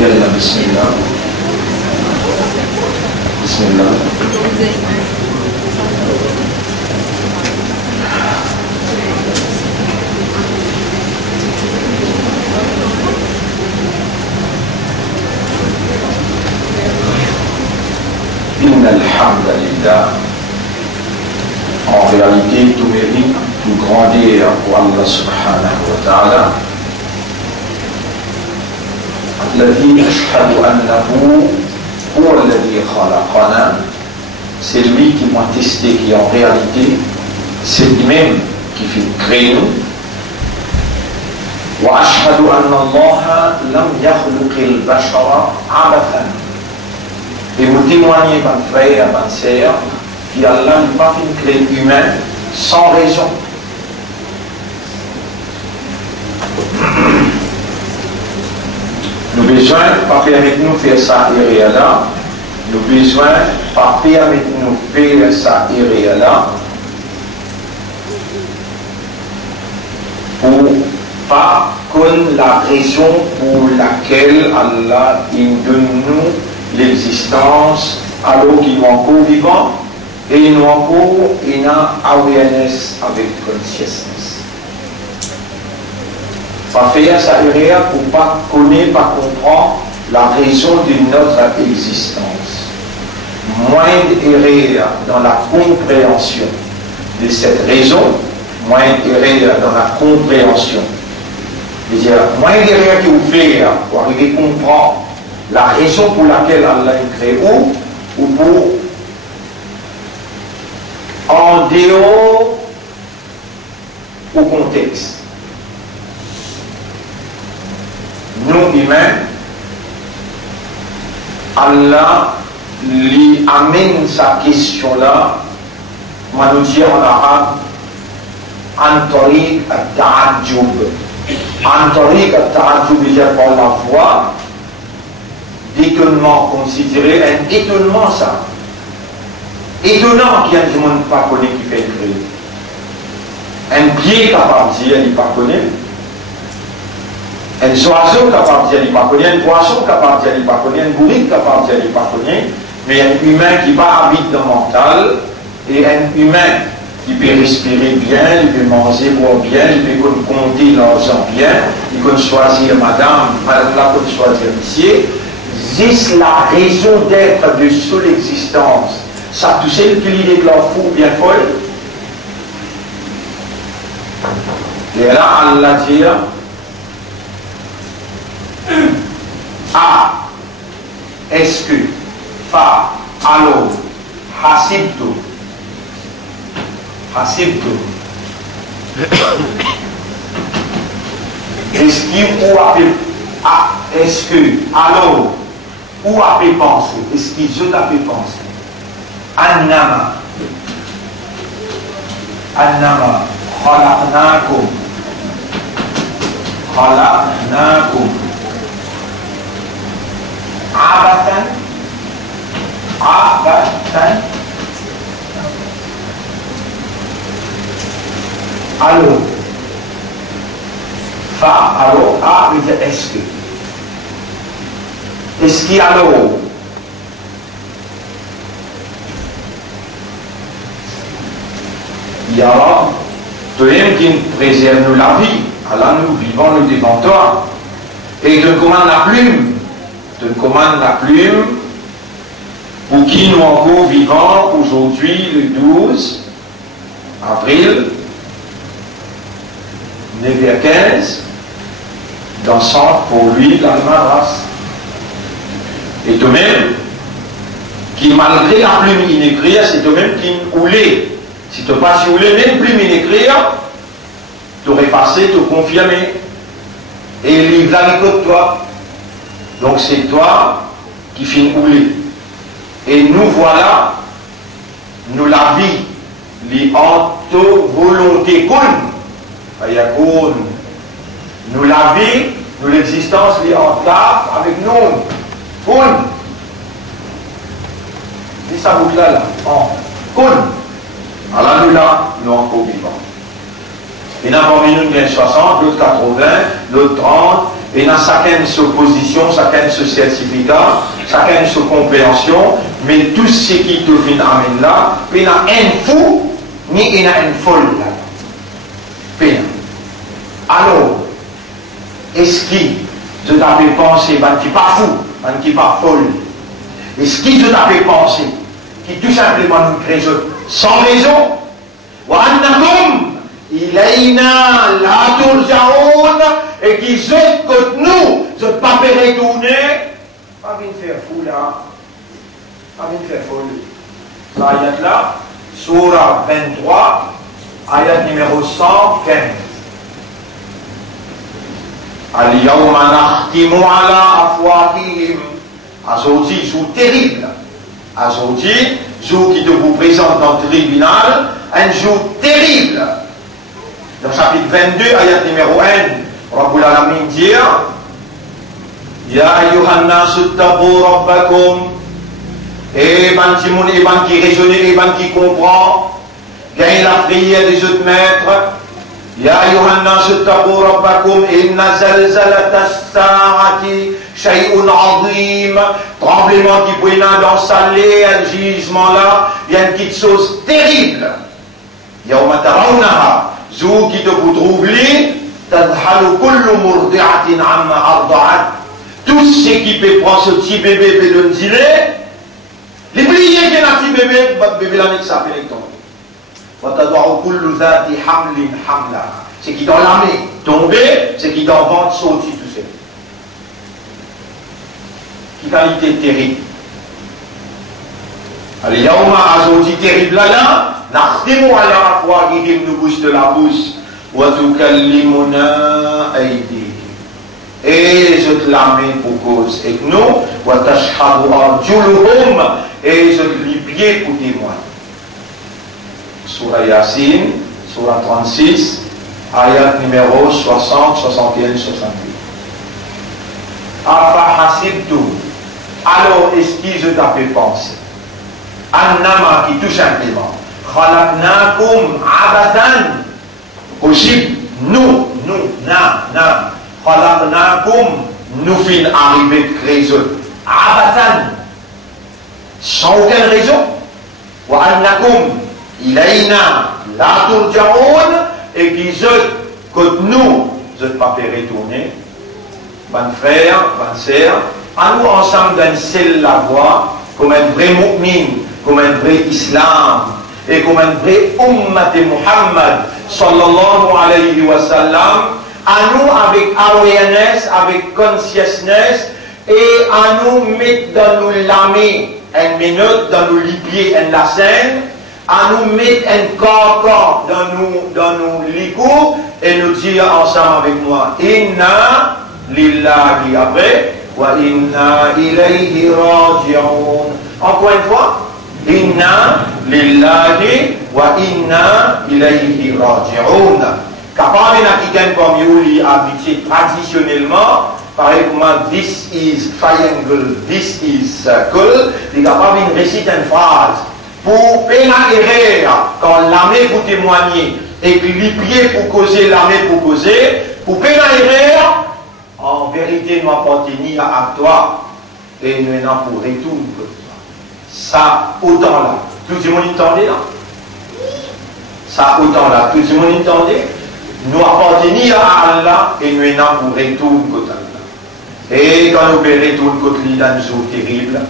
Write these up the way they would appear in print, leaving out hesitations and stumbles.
يلا بسم الله. بسم الله. إن الحمد لله. En réalité, tout mérite, tout grandeur pour Allah subhanahu wa ta'ala. الذي أشهد أنه هو الذي خلقنا. C'est lui qui m'a testé, qui en réalité, c'est lui-même qui fait créer nous. وأشهد أن الله لم يخلق البشر عبثا. Et vous témoignez, mon frère, ma sœur, qu'Allah n'a pas fait créer humain sans raison. Nous avons besoin, pas permettre-nous faire ça et là. Nous avons besoin, pas permettre-nous faire ça et là. Pour pas connaître la raison pour laquelle Allah donne nous l'existence alors qu'ils sont encore vivants et ils ont encore une awareness avec consciousness. Pas faire ça pour pas connaître, pas comprendre la raison de notre existence. Moins d'erreur dans la compréhension de cette raison, moins d'erreur dans la compréhension. C'est-à-dire, moins d'erreur que vous faites pour arriver à comprendre la raison pour laquelle Allah a créé ou pour en dehors au contexte. Nous humains, Allah lui amène sa question-là, on va nous dire en arabe, Antariq al-Ta'adjub. Antariq al-Ta'adjub veut dire par la voix d'étonnement, considéré un étonnement ça. Étonnant qu'il y a du monde pas connaît qui fait créer. Un pied capable de dire il pas connaît. Un oiseau capable de dire il pas connaît. Un poisson capable de dire il pas connaît. Un bourrique capable de dire il pas connaît. Mais un humain qui va habiter dans le mental et un humain qui peut respirer bien, il peut manger, boire bien, il peut compter l'argent bien, il peut choisir madame là peut choisir monsieur. C'est la raison d'être de seule existence. Ça, tu sais que l'idée de la fou bien folle. Et là, Allah dit A, est-ce que, Fa, alors, Hasibto, est-ce qu'il ou est-ce que, alors, où a-t-il pensé? Est-ce qu'il je t'ai pensé? Annama, khalaqnakum, abatan, alors, fa, alors, a veut dire est-ce que. Est-ce qu'il y a alors il y a toi-même qui préserve nous la vie, alors nous vivons nous devant toi, et te commande la plume, pour qui nous encore vivons aujourd'hui le 12 avril 9h15 dans centre pour lui la Madras. Et toi-même, qui malgré la plume inécrire, c'est toi-même qui roulait. Si tu n'as pas roulé, même plume inécrire, tu aurais passé, tu confirmé. Et il va avec toi. Donc c'est toi qui finis rouler. Et nous voilà, nous la vie, les volonté nous la vie, nous l'existence, les enclave avec nous. Dis ça boucle là. Alors nous là, nous encore vivants. Il y en a parmi nous qui ont 60, l'autre 80, l'autre 30, et dans chacun sa position, chacun sa certificat, chacun sa compréhension, mais tout ce qui te vient amène là, il y a un fou, ni il y a un folle là. Alors, est-ce qu'il te t'avait pensé, qui n'est pas fou, qui n'est pas folle, est-ce qu'il te t'avait pensé, qui tout simplement nous crée sans raison, إِلَيْنَا لَا تُرْجَعُونَ et qui jette contre nous, je ne pas retourner, pas venir faire fou là, pas venir faire folie. L'ayat là, Surah 23, ayat numéro 115. Al-yawma nakhtimu ala afwahihim. Aujourd'hui, jour terrible. Aujourd'hui, jour qui te vous présente dans le tribunal, un jour terrible. Dans chapitre 22, ayat numéro 1, Rabbul Alamin dit Ya ayyuhan nasu ttaqu rabbakum. Et ben qui raisonne, et ben qui comprend, gagne la prière des autres maîtres. Ya ayyuhan nasu ttaqu rabbakum inna zalzalata as-sa'ati shay'un 'azim. Tremblement qui brûle dans sa lait, un jugement là, il y a une petite chose terrible. Yawma tarawnaha. Zou qui te vous troubler, tadhalu kullu murdi'atin amma arda'at. Tout ce qui peut prendre ce petit bébé et le dire, les pliés qui ont un petit bébé, bébé l'année que ça fait les temps. Watadwa'u kullu dhati hamlin hamla. C'est qui dans l'armée tombé, c'est qui dans le ventre sauté tout seul. Qui qualité terrible. Allez, yawma azoti terrible là. Nakhtimu ala afwahihim, nous bouche de la bouche, wa tukallimuna aydihim, et je te la mets pour cause et nous, wa tashhadu arjuluhum, et je te les pieds pour témoin. Surah Yasin, Surah 36, ayat numéro 60, 61, 68. Afa hasibtu, alors est-ce que je t'ai fait penser, annama qui tout simplement khalaqnakum abathan, possible, nous, khalaqnakum, nous fin arriver de créer abathan, sans aucune raison, wa annakum ilayna la turja'un, et qui que nous, je ne pas faire retourner, ban frère, ban sœur, à nous ensemble d'un seul la voie, comme un vrai mu'min, comme un vrai islam, et comme un vrai ummat de Muhammad sallallahu alayhi wa sallam, à nous avec awareness, avec consciousness, et à nous mettre dans nos lames, une minute, dans nos lipiers, une la scène, à nous mettre un corps dans nos licours, et nous dire ensemble avec moi, inna lillahi après, wa inna ilayhi raji'un. Encore une fois, inna lillahi wa inna ilayhi raji'un. Capable de quelqu'un comme Yuli habitué traditionnellement, pareil comme this is triangle, this is circle, il est capable de réciter une phrase pour pénétrer quand l'armée pour témoigner et puis les pieds pour causer, l'armée pour causer, pour pénétrer, en vérité nous appartenons à toi et nous n'en pour retour. Ça, autant là. Tout le monde entendait là. Ça, autant là. Tout le monde entendait. Nous appartenons à Allah et nous n'en pour retour côté là. Et quand nous retournons côté là, nous sommes terribles.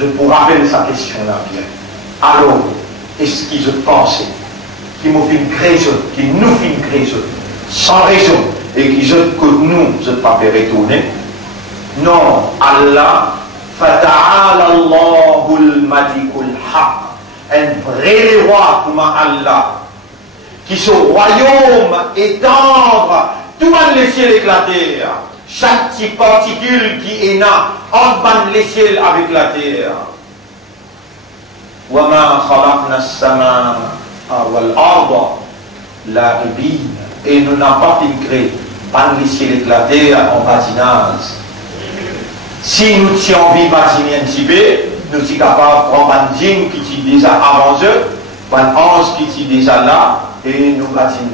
Je vous rappelle sa question là bien. Alors, est-ce qu'ils pensent qui m'ont fait une création, qui nous fait une création, sans raison, et qui jetent que nous, je ne pas retourner? Non, Allah, Fata'ala Allahul Malikul Haq, un vrai roi comme Allah, qui son royaume étendre, tout le monde les ciels éclater, chaque petite particule qui est là, en les ciels avec la terre. وَمَا خَلَقْنَا السَّمَاءَ وَالْأَرْضَ لَاعِبِينَ. Et nous n'avons pas créé par les ciels éclatés en patinage. Si nous tiens envie de patiner un petit peu, nous sommes capables de prendre un dîme qui est déjà avancé, un ange qui est déjà là, et nous patiner.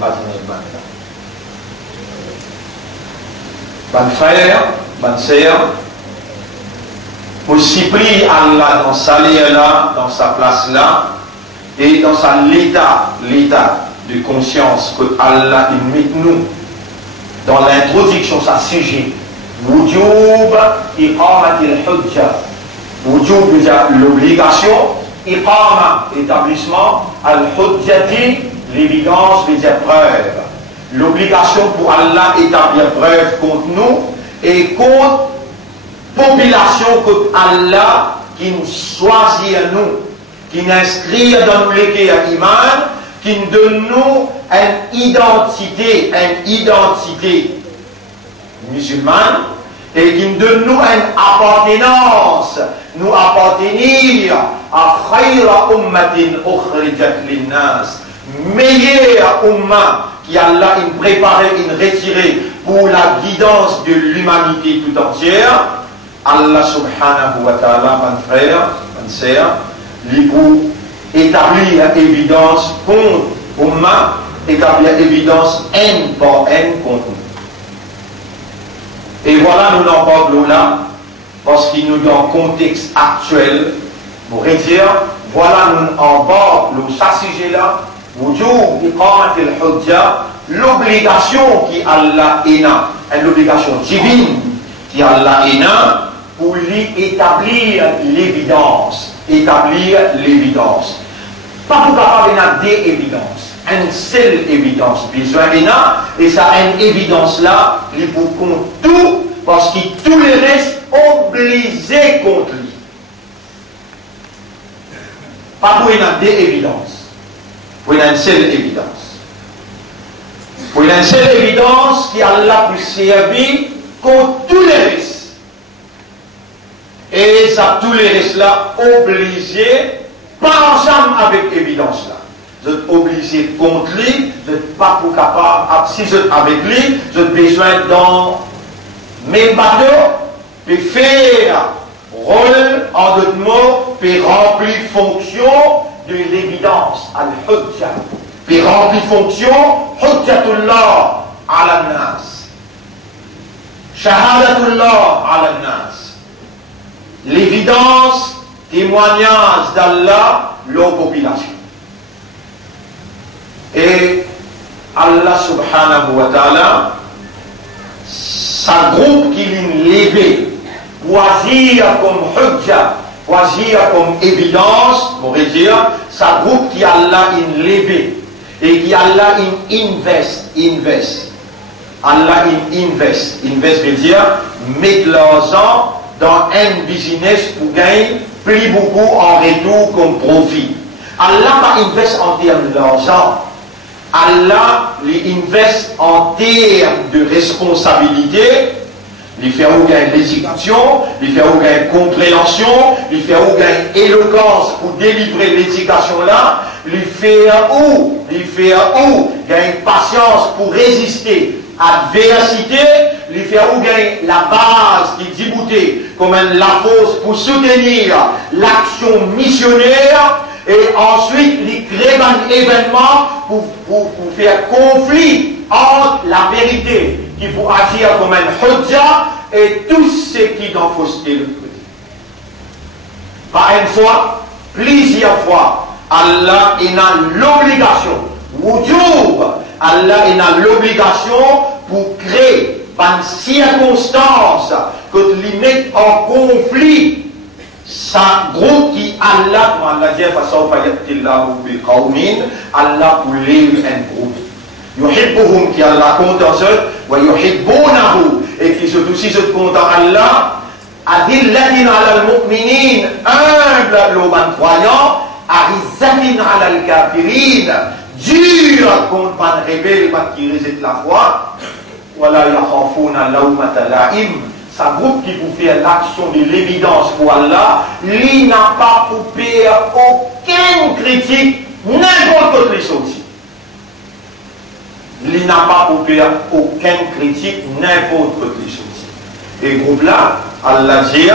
Bonne frère, bonne sœur, aussi pris Allah dans sa là, dans sa place là, et dans l'état de conscience que Allah met nous dans l'introduction de sa sujet. Wujub iqamatil hujja. Wujub veut dire l'obligation, iqama, établissement, al-hujjati, l'évidence veut dire preuve. L'obligation pour Allah établir preuve contre nous et contre population contre Allah qui nous choisit à nous, qui nous inscrit dans nous l'équité à iman, qui nous donne nous une identité musulmane et qui nous donne nous une appartenance, nous appartenir à khayra ummatin ukhrijat linnas, meilleure umma qui Allah a préparé, retiré pour la guidance de l'humanité tout entière. Allah subhanahu wa ta'ala, mon frère, mon sœur, lui pour établir évidence contre umma, établir évidence haine par haine contre nous. Et voilà, nous n'en parlons là, parce qu'il nous donne un contexte actuel, pour dire, voilà, nous en parlons, ça sujet là, wujub iqamatil hujja, l'obligation qui Allah est là, l'obligation divine qui Allah est là, pour lui établir l'évidence. Pas pour capable de des évidences. Une seule évidence besoin et ça une évidence là, il faut contre tout, parce que tous les restes obligés contre lui. Pas pour une des évidences. Pour une seule évidence. Pour une seule évidence qui Allah peut servir contre tous les restes. Et ça, tous les restes là, obligés, pas ensemble avec évidence là. Vous êtes obligés contre lui, vous n'êtes pas pour capable, si vous êtes avec lui, vous avez besoin dans même bateau, puis faire rôle, en d'autres mots, puis remplir fonction de l'évidence, al-hujja. Puis remplir fonction, hujjatullah ala nas. Shahadatullah ala nas. L'évidence, témoignage d'Allah, leur population. Et Allah subhanahu wa ta'ala, sa groupe qui l'a levé, choisir comme hujja, choisir comme évidence, on pourrait dire, sa groupe qui Allah a levé, et qui Allah invest. Allah invest veut dire, mettre l'argent dans un business pour gagner plus beaucoup en retour comme profit. Allah pas invest en termes d'argent. Allah les invest en termes de responsabilité. Il fait où gagner l'éducation, il fait où gagner compréhension, il fait où gagner éloquence pour délivrer l'éducation là, il fait où gagner patience pour résister à l'adversité, il fait où gagner la base qui déboutait comme la force pour soutenir l'action missionnaire, et ensuite il crée un événement pour faire conflit entre la vérité qui faut agir comme un hujja et tout ce qui dans fausseté le côté. Pas une fois, plusieurs fois, Allah a l'obligation, wujub, Allah a l'obligation pour créer une circonstance que lui met en conflit sa groupe qui Allah, comme Allah dit, Allah pour lève un groupe. Yuhibbuhum qui Allah compte en eux, wa yuhibbunahu, et qui sont aussi se compte en Allah, adillatin ala al-mu'minin, humble l'homme croyant, arizatin ala al-kafirin, dur contre les rebelles qui résistent la foi, wala yakhafuna lawmata la'im. Sa groupe qui vous fait l'action de l'évidence pour Allah, lui n'a pas pour faire aucune critique, n'importe quelle chose. Il n'a pas pour faire aucune critique, n'importe quelle chose. Et groupe là, Allah dit,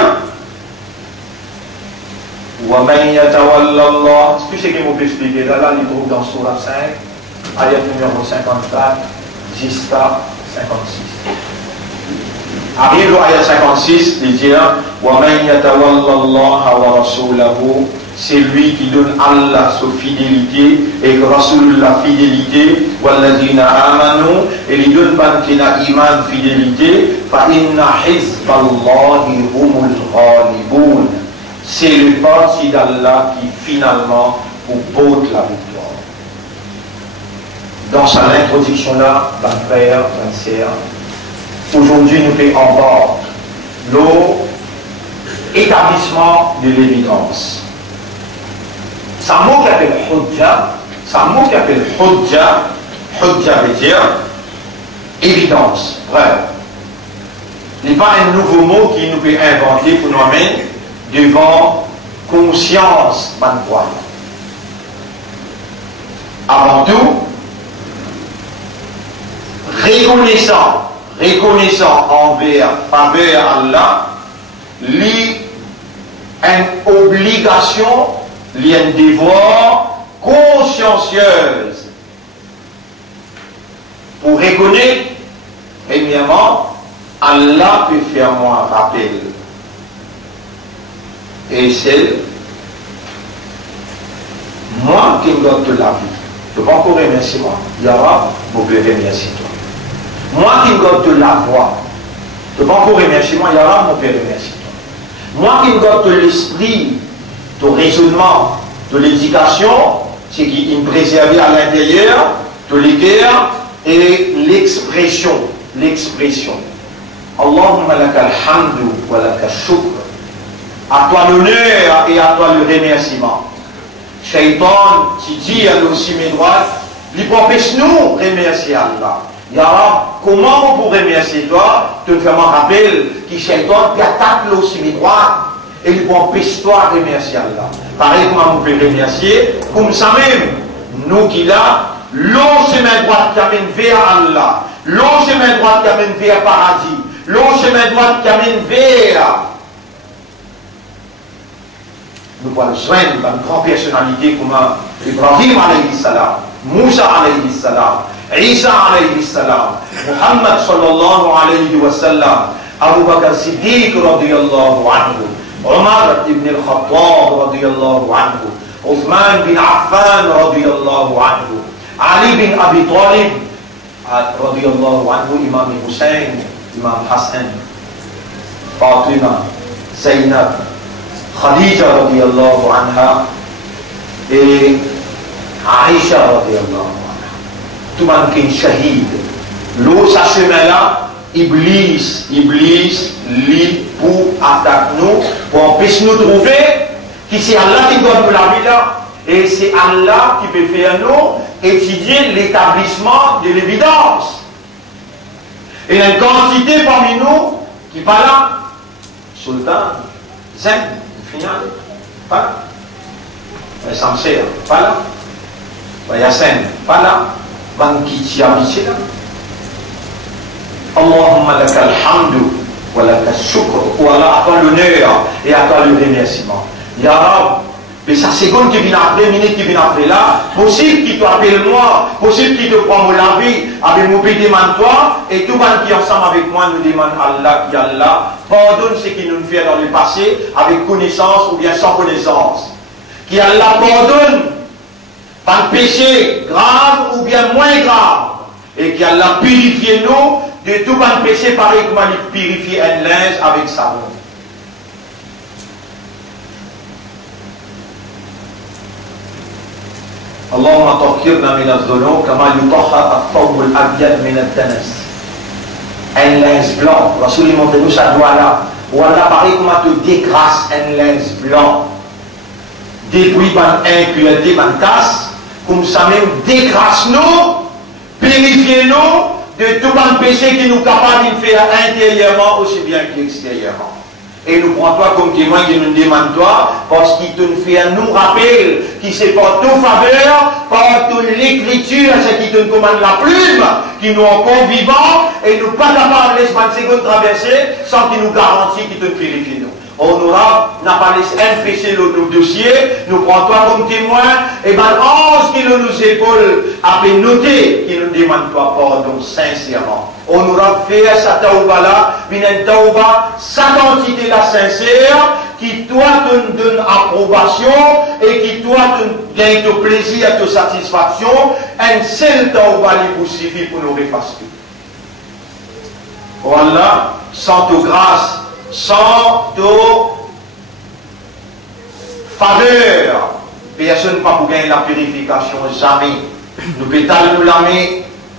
وَمَنْ يَتَوَلَّ اللَّهِ. Est-ce que c'est qu'il m'a expliqué là, il trouve dans Surah 5, ayat numéro 54, jusqu'à 56. Arrive au ayat 56, il dit وَمَنْ يَتَوَلَّ اللَّهَ وَرَسُولَهُ, c'est lui qui donne Allah sa fidélité et que Rasoul la fidélité, وَالَّذِينَ آمَنُوا, et il donne ban qui n'a iman fidélité, فَإِنَّ حِزْبَ اللَّهِ هُمُ الْغَالِبُونَ, c'est le parti d'Allah qui finalement vous porte la victoire. Dans sa introduction là, mon frère, ma sœur, aujourd'hui nous fait en bas l'établissement de l'évidence. C'est un mot qui appelle Hujja, Hujja veut dire évidence, vrai. Il n'est pas un nouveau mot qui nous peut inventer pour nous amener devant conscience, bonne foi. Avant tout, reconnaissant envers Allah, une obligation, un devoir consciencieuse pour reconnaître, premièrement, Allah peut faire moi rappel. Et c'est moi qui me donne de la vie. Je ne peux pas encore remercier moi. Yara, vous pouvez remercier toi. Moi qui me donne de la voix. Je ne peux pas encore remercier moi. Yara, vous pouvez remercier toi. Moi qui me donne de l'esprit, de raisonnement, de l'éducation, c'est qui me préserve à l'intérieur, de l'équerre et l'expression. Allahumma lakal hamdu wa lakal shukr. À toi l'honneur et à toi le remerciement. Shaitan, qui dit à aussi mes droits, il empêche nous remercier Allah. Ya Rab, comment on peut remercier toi? Tu me fais m'en rappeler que Shaitan qui attaque aussi mes droits et il empêche toi de remercier Allah. Pareil, comment on peut remercier? Comme ça même, nous qui là, long chemin droit qui amène vers Allah, long chemin droit qui amène vers paradis, long chemin droit qui amène vers. Nous pouvons joindre une grande personnalité comme Ibrahim alayhi salam, Moussa alayhi salam, Isa alayhi salam, Muhammad sallallahu alayhi wa sallam, Abu Bakr Siddiq radiyallahu anhu, Omar ibn al-Khattab radiyallahu anhu, Uthman bin Affan radiyallahu anhu, Ali bin Abi Talib radiyallahu anhu, Imam Hussein, Imam Hassan, Fatima, Zainab, Khadija radiyallahu anha et Aïcha radiyallahu anha. Tout le monde qui est shahid. L'eau, ça chemin là, Iblis, lit pour attaquer nous, pour empêcher nous de trouver que c'est Allah qui donne nous la vie là. Et c'est Allah qui peut faire nous étudier l'établissement de l'évidence. Et il y a une quantité parmi nous qui pas là. Sultan, Zen. Final, pas là. Samser, pas là. Yassine, pas là. Bankiti habité là. Allahumma lakal hamdu wa lakal shukr. Ou Allah, à toi l'honneur et à toi le remerciement. Ya Rab, mais sa seconde qui vient après, minute qui vient après là, possible qu'il t'appelle moi, possible qu'il te prend la vie, avec mon pays demande toi, et tout le monde qui est ensemble avec moi nous demande Allah, qui Allah, pardonne ce qu'il nous fait dans le passé, avec connaissance ou bien sans connaissance. Qui Allah pardonne, pas de péché grave ou bien moins grave, et qui Allah purifie nous de tout le péché pareil comme il purifie un linge avec savon. اللهم طهرنا من الذنوب كما يطهر الثوب الابيض من الدنس. Un linge blanc, Rasoul il montre nous ça doit là. Ou Allah pareil comment te décrasse un linge blanc. Depuis ban impureté, ban casse, comme ça même décrasse nous, purifie nous de tout ban péché qui nous capable de faire intérieurement aussi bien qu'extérieurement. Et nous prenons toi comme témoin qui nous demande toi, parce qu'il te fait un nous rappel qui c'est par ton faveur, par ton l'écriture, c'est qui te commande la plume, qui nous encore vivants, et nous pas capables de laisser une seconde traverser sans qu'il nous garantit qu'il te purifie nous. Honorable n'a pas laissé un péché le dossier, nous prenons toi comme témoin, et ben ange qui nous épaule, a fait noter, qui nous demande toi pardon sincèrement. Honorable, fais sa taouba là, une tauba, sa quantité la sincère, qui toi te donne approbation et qui toi te gagne de plaisir, de satisfaction, un seul tauba lui suffit pour nous effacer. Voilà, sans de grâce, sans de faveur, personne ne peut pour gagner la purification, jamais. Nous pétales nous la main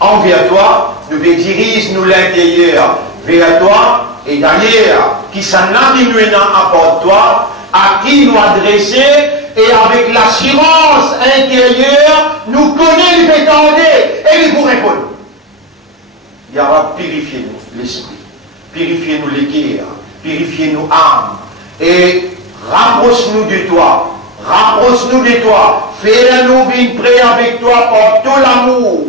envers toi, nous dirigeons nous l'intérieur vers toi, et d'ailleurs, qui s'en a diminué à toi, à qui nous adresser, et avec l'assurance intérieure, nous connaissons les pétardés, et nous vous répondre. Il y aura purifiez-nous l'esprit, purifiez-nous les cœurs, purifiez-nous âmes, et rapproche-nous de toi. Rapproche-nous de toi, fais-nous vivre près avec toi par tout l'amour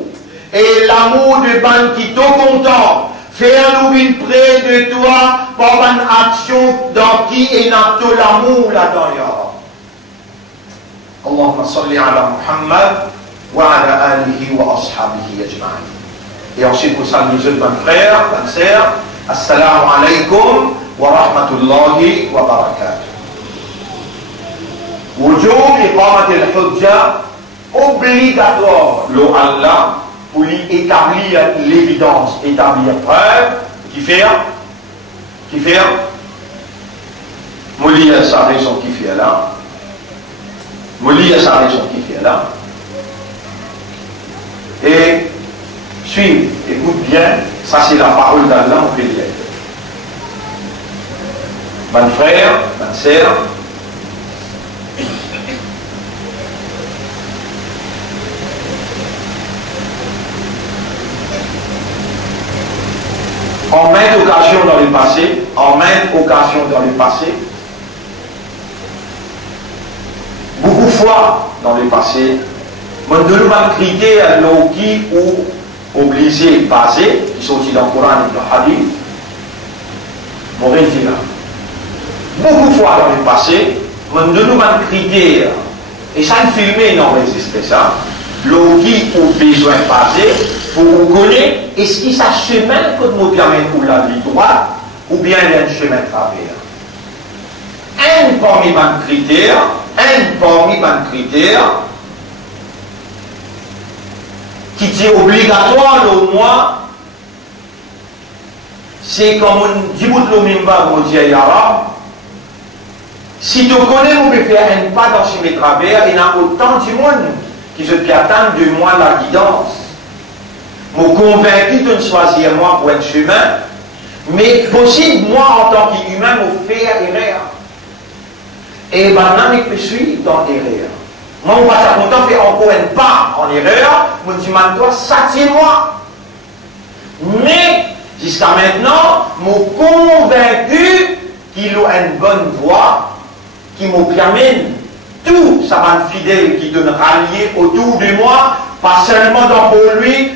et l'amour de ban qui te content. Fais-nous vivre près de toi par une action dans qui est dans tout l'amour là-dedans. Allahumma salli ala Muhammad wa ala alihi wa ashabihi ajma'in. Et ensuite, pour ça, nous autres, mes frères, mes sœurs, assalamu alaikum wa rahmatullahi wa barakatuh. Wujub iqamat al-hujja, obligatoire le Allah pour lui établir l'évidence, établir preuve, qui fait Mouli a sa raison qui fait là, Mouli a sa raison qui fait là, et suive, écoute bien, ça c'est la parole d'Allah en prière. Mon frère, ma sœur, en maintes occasions dans le passé, beaucoup de fois dans le passé, mon demande critère qui ou obligé basé, qui sont aussi dans le Coran et le Hadith, mon là. Beaucoup de fois dans le passé, mon demande critère, et ça ne filmé non résisté ça, qui ou besoin basé, pour vous connaître, est-ce qu'il y a un chemin que nous permet pour la vie droite, ou bien il y a un chemin de travers. Un parmi les critères, qui est obligatoire au moins, c'est comme on dit le mimba ou dit arabe, si tu connais, vous pouvez faire un pas dans ce travers, il y a autant de monde qui se attendent de moi la guidance. Je suis convaincu de choisir moi pour un chemin, mais possible, moi en tant qu'humain, je fais erreur. Et maintenant, je peux suivre dans l'erreur. Moi, je suis content de faire encore un pas en erreur, je me dis, toi, satisfais-moi. Mais, jusqu'à maintenant, je suis convaincu qu'il y a une bonne voie qui me permet tout ça va fidèle qui donne rallier autour de moi, pas seulement dans pour lui,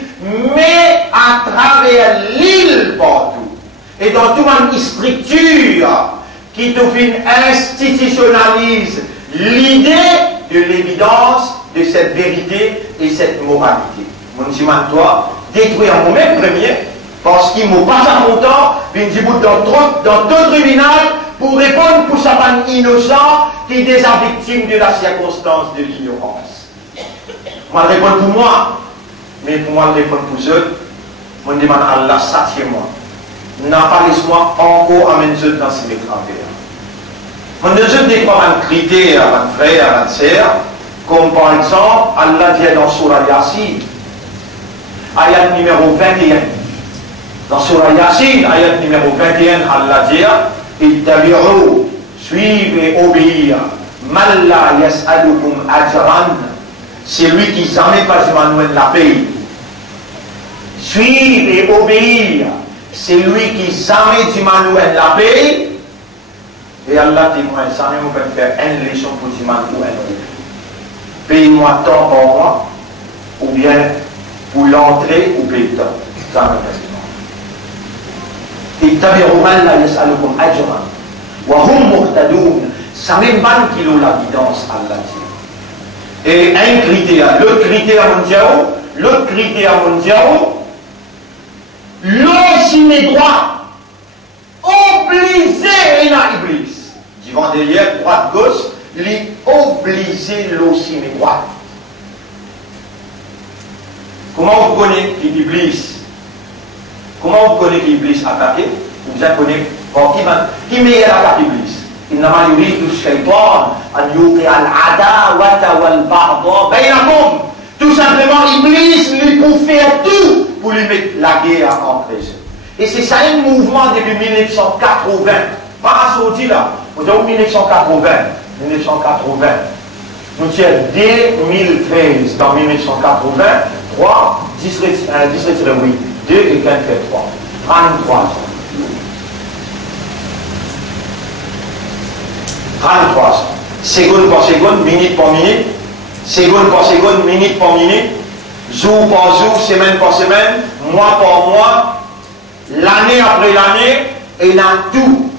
mais à travers l'île partout. Et dans toute une structure qui te institutionnalise l'idée de l'évidence de cette vérité et cette moralité. Mon dis toi, détruire moi-même premier, parce qu'il m'a pas à mon temps, dans tout tribunal, pour répondre pour sa femme innocent qui est déjà victime de la circonstance de l'ignorance. Moi, je réponds pour moi, mais pour moi, je réponds pour eux. Je demande à Allah, satisfais-moi. N'a pas laissé-moi encore amener eux dans ces travers. Je demande des critères à mon frère, à ma sœur, comme par exemple, Allah dit dans Surah Yasin, ayat numéro 21. Dans Surah Yasin, ayat numéro 21, Allah dit, ittabi'u, suivez et obéir, man la yas'alukum ajran, c'est lui qui jamais pas Emmanuel la paye. Suivre et obéir, c'est lui qui jamais Emmanuel la paye. Et Allah témoigne, jamais on peut faire une leçon pour Emmanuel. Paye-moi tant pour moi, ou bien pour l'entrée ou paye tant. Jamais ittabi'u man la yas'alukum ajran wa hum muhtadun. Ça même pas qu'il a la guidance, Allah dit. Et un critère, l'autre critère mondial, l'autre si mes droits, et dans Iblis. Devant derrière, droite, gauche, il est obligé aussi mes droites. Comment vous connaissez l'Iblis? Comment vous connaissez l'Iblis attaqué? Vous connaissez qui met l'attaque Iblis? إنما يريد الشيطان أن يوقع العداوة والبغضاء بينكم. Tout simplement, Iblis lui pour faire tout pour lui mettre la guerre entre eux. Et c'est ça un mouvement depuis 1980. Pas sorti là. Vous avez 1980. 1980. Nous sommes 2013 dans 1980. 3, 10 oui. 2 et 15 fait 3. 33 ans. 33 ans. Seconde par seconde, minute par minute. Seconde par seconde, minute par minute. Jour par jour, semaine par semaine, mois par mois, l'année après l'année, et dans tout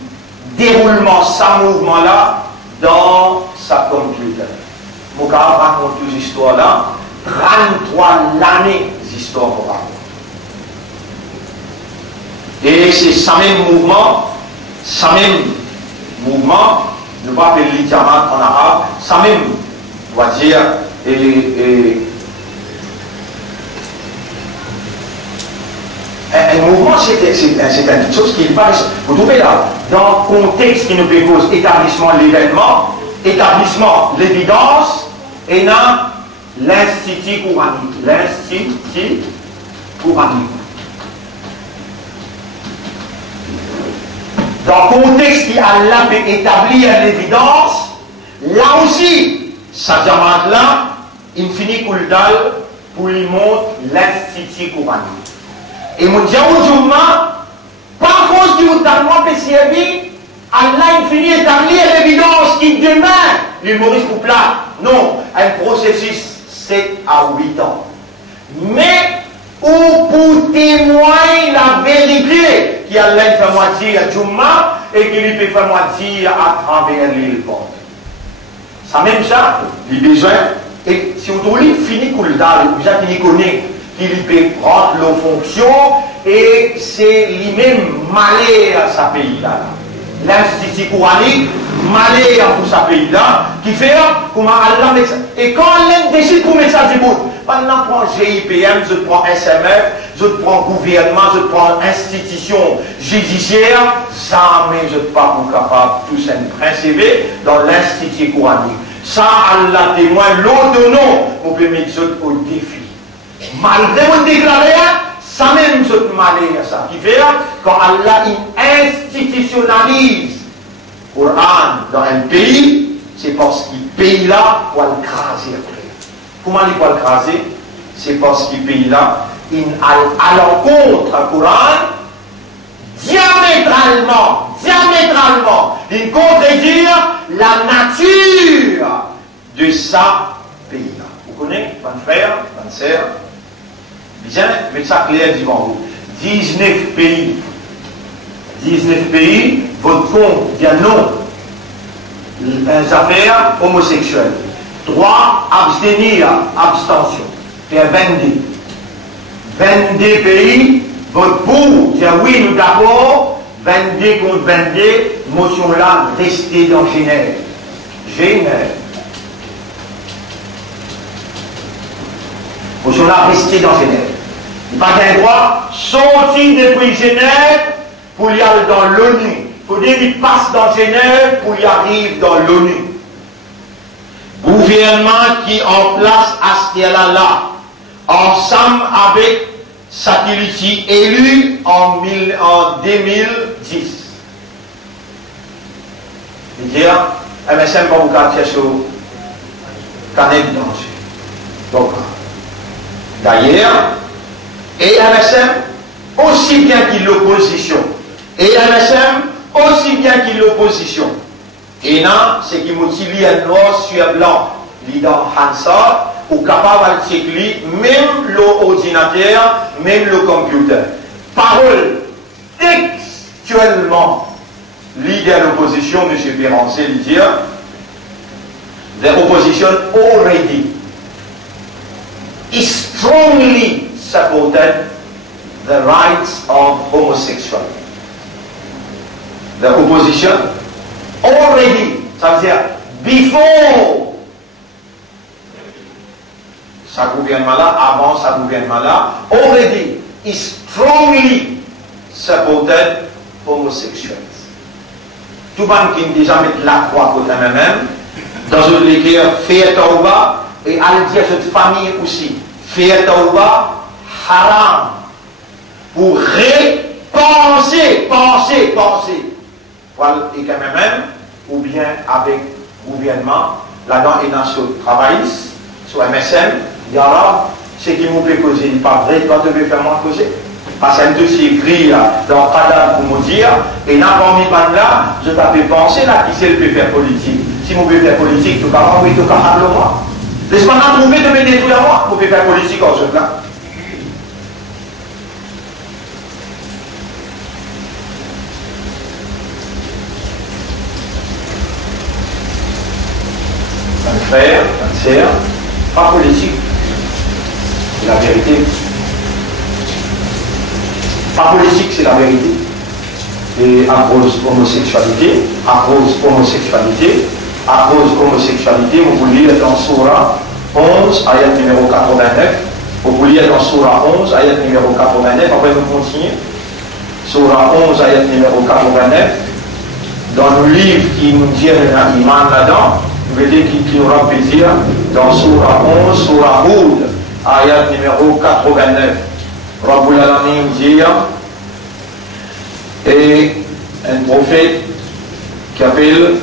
déroulement, ce mouvement-là, dans sa computer. Mon gars raconte toute l'histoire là, 33 l'année d'histoire pour raconter. Et c'est ce même mouvement, ne pas appeler l'Ijamat en arabe, ça même, on va dire, un mouvement, c'est une chose qui passe. Vous trouvez là, dans le contexte qui nous propose établissement de l'événement, établissement de l'évidence, et dans l'institut coranique. L'institut coranique. Dans le contexte qui Allah peut établir l'évidence, là aussi, sa diamante là, il finit Kouldal pour lui montrer l'institut coranique. Et mon Dieu, par cause du moutalement PCB, Allah il finit établir l'évidence qui demain, l'humoriste ou plat. Non, un processus 7 à 8 ans. Mais, ou pour témoigner la vérité qui Allah fait moitié à Jumma et qui lui fait moitié à travers l'île Porte. Ça même ça, il besoin, et si vous trouvez fini Kouldal, vous avez fini connaître qu'il peut prendre leurs fonctions et c'est lui-même malé à sa pays-là. L'institut coranique, malé pour sa pays-là, qui fait comment Allah met ça. Et quand Allah décide pour mettre ça du bout, pendant prend GIPM, je prends SMF, je prends gouvernement, je prends institution judiciaire, ça, mais je ne suis pas capable tout ça principe dans l'institut coranique. Ça, Allah témoin l'autonome pour permettre au défi. Malgré mon déclaré, ça même je malé à ça. Qui fait quand Allah institutionnalise le Coran dans un pays, c'est parce qu'il pays là pour le craser après. Comment il peut le craser? C'est parce qu'il pays là, il à l'encontre du Coran diamétralement, il contredit la nature de sa pays là. Vous connaissez, mon frère, mon sœur? Bien, mais ça clair devant vous. 19 pays, votre compte dit non, les affaires homosexuelles. 3, abstenir, abstention. C'est 22. 22 pays, votre pour, dit oui, nous d'accord, 22 contre 22, motion là, rester dans Genève. Genève. Motion là, rester dans Genève. Il n'y a pas qu'un droit, sortir depuis Genève pour y aller dans l'ONU. Il faut dire qu'il passe dans Genève pour y arriver dans l'ONU. Gouvernement qui en place à ce là, ensemble avec Satellite élu en 2010. Il dit, MSM pour vous quartier sur Canet danger. Donc, d'ailleurs, et MSM, aussi bien qu'il l'opposition, et MSM, aussi bien qu'il l'opposition. Et là, c'est qui motive un noir sur blanc, dans Hansard, ou capable de checker même l'ordinateur, même le computer. Parole textuellement, leader de l'opposition, M. Bérancé, il dit, the opposition already is strongly supported the rights of homosexuals. the opposition, already, ça veut dire before ce gouvernement-là, avant ce gouvernement-là, already is strongly supported homosexuals. Tout le monde qui déjà met la croix côté même, dans une lecture, faire tauba, et à dire cette famille aussi, faire tauba, haram, pour penser. Voilà, et quand même, ou bien avec gouvernement, là-dedans, il y a un travailliste, sur MSN, il y a là, ce qui nous fait causer, il n'est pas vrai, toi, tu veux faire moi causer. Parce que tout c'est écrit dans Qadam pour me dire, et là, parmi là, je t'avais pensé là, qui c'est le peut faire politique. Si vous pouvez faire politique, tout cas, oui, tout cas, moi. Laisse-moi trouver de me détruire à moi, pour faire politique en ce là. Un frère, un sœur, pas politique. C'est la vérité. Pas politique, c'est la vérité. Et à cause homosexualité, vous pouvez lire dans Surah 11, ayat numéro 89. Vous pouvez lire dans Surah 11, ayat numéro 89. Après, nous continuons. Surah 11, ayat numéro 89. Dans le livre qui nous dit l'Iman là-dedans, vous voyez qui nous rappelle dire, dans Surah 11, Surah Hud, ayat numéro 89. Rabbul Alamin dit, et un prophète qui appelle,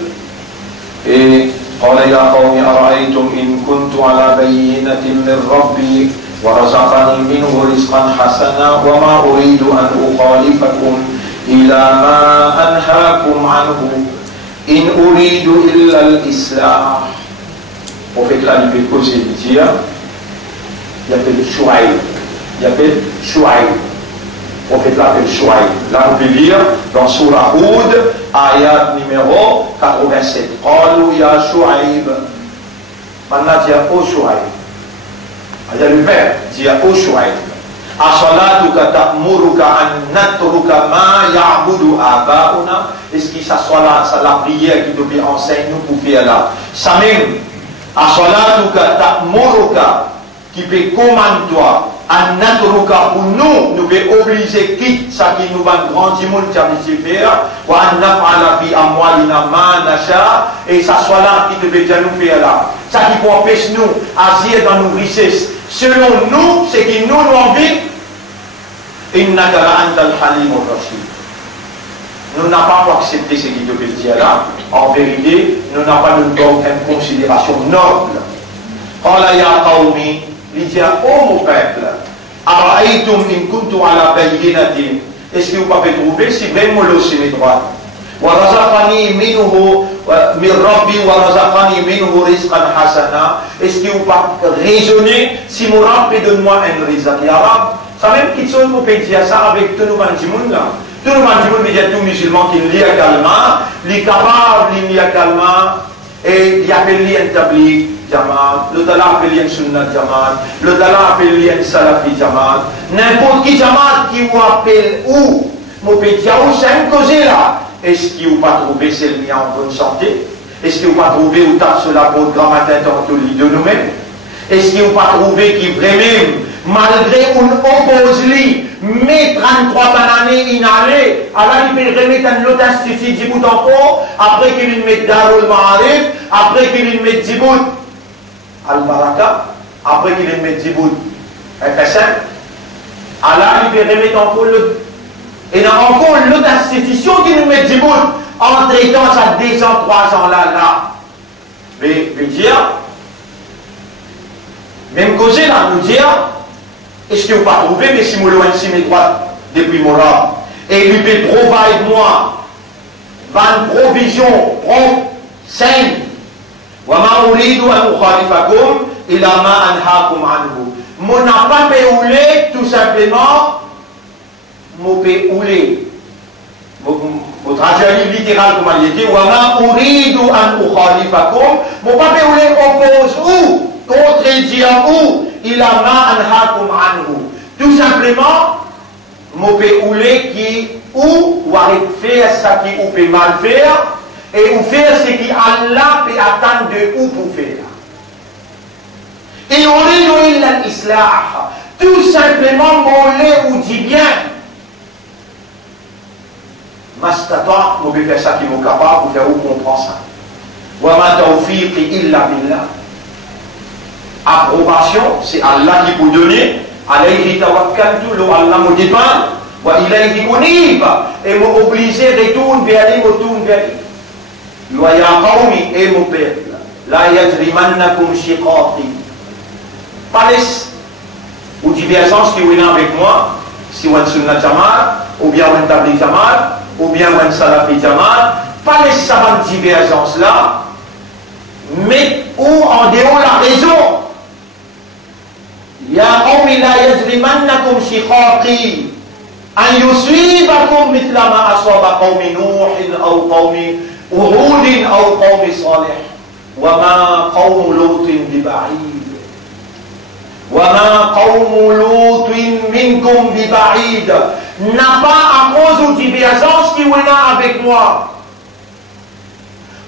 et قال يا قوم أرأيتم إن كنت على بينة من ربي ورزقني منه رزقا حسنا وما أريد أن أخالفكم إلى ما أنهاكم عنه إن أريد إلا الإصلاح. Prophète là, il peut causer, il appelle Shuaïb. Prophète là appelle Shuaïb. Là, on peut lire dans Surah Hud, ayat numéro 87. Qalu ya Shuaïb. Maintenant, dit oh Shuaïb. Il y a le père, dit oh Shuaïb. Asalatuka ta'muruka an natruka ma ya'budu aba'una. Est-ce que ça soit là, ça la prière qui devait enseigner nous pour faire là. Ça même, Asalatuka ta'muruka, qui peut commander toi. En natruka pour nous pouvons obliger quitte ça qui nous va grandir monde qui a faire ou en naf'ala fi amwalina ma nasha et ça soit là qui devait déjà nous faire là ça qui peut empêcher nous agir dans nos richesses selon nous ce qui nous envie innaka la antal halimur rashid. Nous n'avons pas accepté ce qui devait dire là en vérité nous n'avons pas une considération noble. Qala ya qawmi. Il dit oh mon peuple, Ara'aytum in kuntu ala bayyinatin. Est-ce que vous pouvez trouver si vraiment l'eau c'est mes droits? Wa razaqani minhu min rabbi wa razaqani minhu rizqan hasana. Est-ce que vous pouvez raisonner si mon Rabb donne-moi un rizq ya Rabb? Ça même qui sont pour dire ça avec tout le monde là. Tout le monde veut dire tout musulman qui lit calmement, lit capable, lit calmement et il appelle lui un tabligh. Jamaat, le Dala appelle un Sunnah Jamaat, le Dala appelle un Salafi Jamaat, n'importe qui Jamaat qui vous appelle où, mon petit ou c'est un causé là. Est-ce que vous pas trouvé c'est le mien en bonne santé? Est-ce que vous pas trouvé où t'as sur la bonne grammaire dans le lit de nous-mêmes? Est-ce que vous pas trouvé qui vraiment, malgré une oppose-li, mais 33 années inhalées, alors il peut remettre un autre institut du bout en fond, après qu'il mette Darul Ma'arif, après qu'il mette Djibout Al-Baraka, après qu'il ait mis Djibout FSN, alors il peut remettre encore le. Et il y a encore l'autre institution qui nous met Djibout en traitant ça 2 ans, 3 ans là. Mais dire, même causé là, nous dire, est-ce que vous pas trouvé, mais si vous loin si mes droits depuis mon rab, et lui peut provide moi, 20 provisions, saines. وما أريد أن أخالفكم إلى ما أنهاكم عنه. Mon n'a pas péoulé tout simplement, mon péoulé. Mon traduction littérale comme elle dit, وما أريد أن أخالفكم. Mon pas péoulé oppose où, contredire où, إلى ما أنهاكم عنه. Tout simplement, mon péoulé qui ou arrêter faire ce qui vous peut mal faire, et vous faire ce qui Allah peut attendre de vous pour faire. Et on est dans l'islam. Tout simplement, mon ou dit bien. Mastata, vous pouvez faire ça qui est capable, vous faire où comprendre ça. Wa ma tawfiq illa billah. Approbation, c'est Allah qui vous donne. Alayhi tawakkaltu, lo Allah me dépend. Wa ilayhi unib. Et m'obliger retourne vers lui, retourne vers lui. Wa ya qawmi, et mon peuple. La yajrimannakum shiqaqi. Pas ou divergence qui est avec moi, si on est sunnah jamal, ou bien on est tabli jamal, ou bien on est salafi jamal, pas les savantes divergences là, mais où en dehors la raison. Ya qawmi la yajrimannakum shiqaqi an yusibakum mithla ma asaba qawmi Nuhin aw qawmi Uhud aw qawmi Salih wa ma qawmu Lutin biba'id. وَمَا قَوْمُ لُوطٍ مِنْكُمْ بِبَعِيدٍ. N'a pas à cause de divergence qui est là avec moi.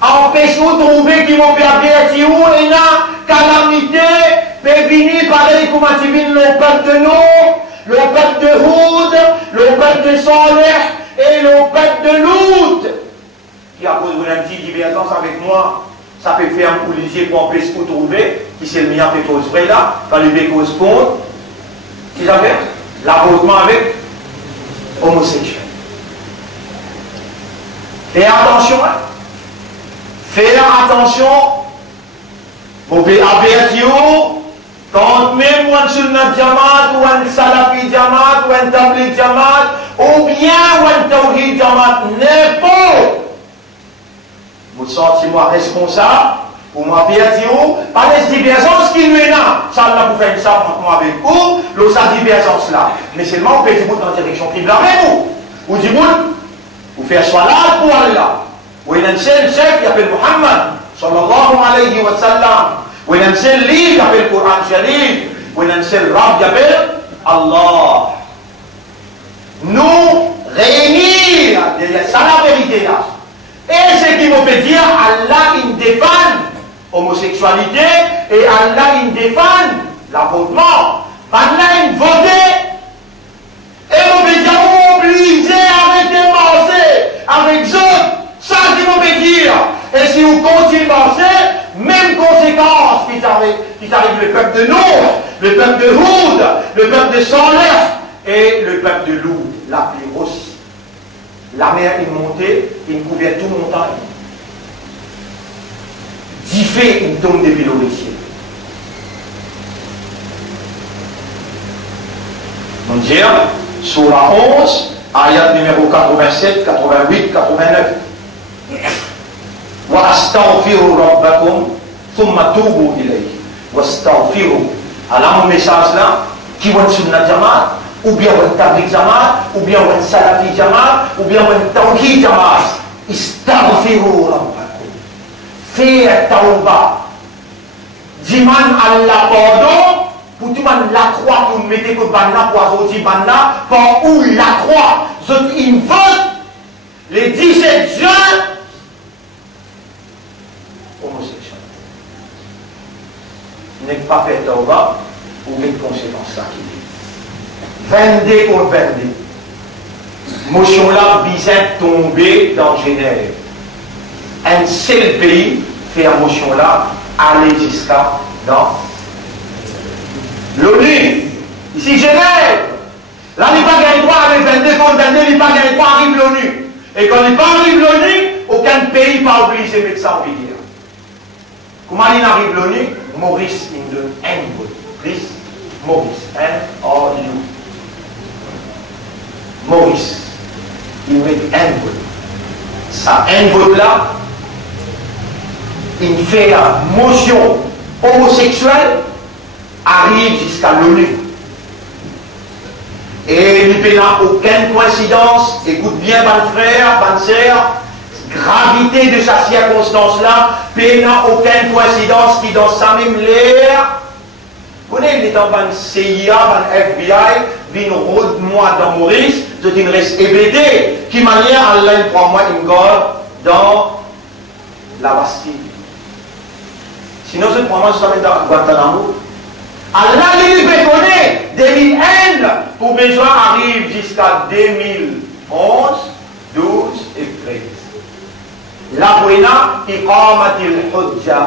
Empêche-vous de trouver qui m'ont perdu où et là, calamité, peut venir pareil comme a dit le peuple de Noé, le peuple de Houd, le peuple de Saleh et le peuple de Lut. Qui a cause d'une petite divergence avec moi. Ça peut faire un policier pour empêcher de trouver, qui c'est le meilleur fait cause vrai là, va lever cause contre, qui ça fait l'avortement avec homosexuel. Faire attention, hein? Faire attention, vous pouvez avertir, quand même on sur notre jamaat, ou un salafi jamaat, ou un tabligh jamaat, ou bien un tawhid jamaat, n'importe. Vous sentez-moi responsable pour m'avertir par les divergences qui nous est là. Ça là pour faire ça avec vous, l'autre sa divergence là. Mais seulement vous faites dans la direction qui là avec vous. Vous dites vous faites salat pour Allah. Ou il y a un seul chef qui appelle Muhammad sallallahu alayhi wa sallam. Ou il y a un seul livre qui appelle le Coran Sharif. Ou il y a un seul rab qui appelle Allah. Nous réunir, c'est la vérité là. Et ce qui me fait dire, Allah il défend l'homosexualité et Allah il défend l'avortement. Allah il vote et on peut dire, obligé à arrêter de marcher avec eux. Ça qui me fait dire. Et si vous continuez de marcher, même conséquence qui arrive le peuple de Noé, le peuple de Houd, le peuple de Saleh et le peuple de Lut, la plus grosse. La mer est montée, il couvert tout le montagne. 10 faits, il tombe depuis l'origine. On dit, sur la 11, ayat numéro 87, 88, 89. Wa astaghfiru rabbakum, thumma tubu ilayhi. Wa astaghfiru. Alors, mon message là, qui va sur la jamaat, ou bien un tabligh jamaat, ou bien un salafi jamaat, ou bien un tawhid jamaat. Istaghfiru rabbakum. Faites tawbah. Diman Allah pardon, pour tout le monde la croix, pour mettre que banna, pour sortir banna, pour où la croix, je invoque les 17 jeunes homosexuels. N'est pas fait tawbah, ou les conséquences là qui dit. 22 contre 22. Motion là visait tomber dans Genève. Un seul pays fait la motion là aller jusqu'à dans l'ONU. Ici Genève. Là il n'y a pas gagné droit avec 22 contre 22, il n'y a pas gagné droit arrive l'ONU. Et quand il arrive l'ONU, aucun pays n'est pas obligé de mettre ça en vigueur. Comment il arrive l'ONU? Maurice in the N-word. Please. Maurice. N-R-U. Maurice, il met N-word. Ça N-word là, il fait la motion homosexuelle, arrive jusqu'à l'ONU. Et il n'y a aucune coïncidence, écoute bien, mon frère, bonne sœur, gravité de sa circonstance là, il n'y a aucune coïncidence qui dans sa même l'air. Vous voyez, il est en ban CIA, ban FBI, vin road moi dans Maurice, je dis reste ébédé, qui manière Allah prend moi une gorge dans la Bastille. Sinon, je prends moi justement dans Guantanamo. Allah lui connaît 2001 pour besoin arrive jusqu'à 2011, 12 et 13. La buena iqamatil hujja.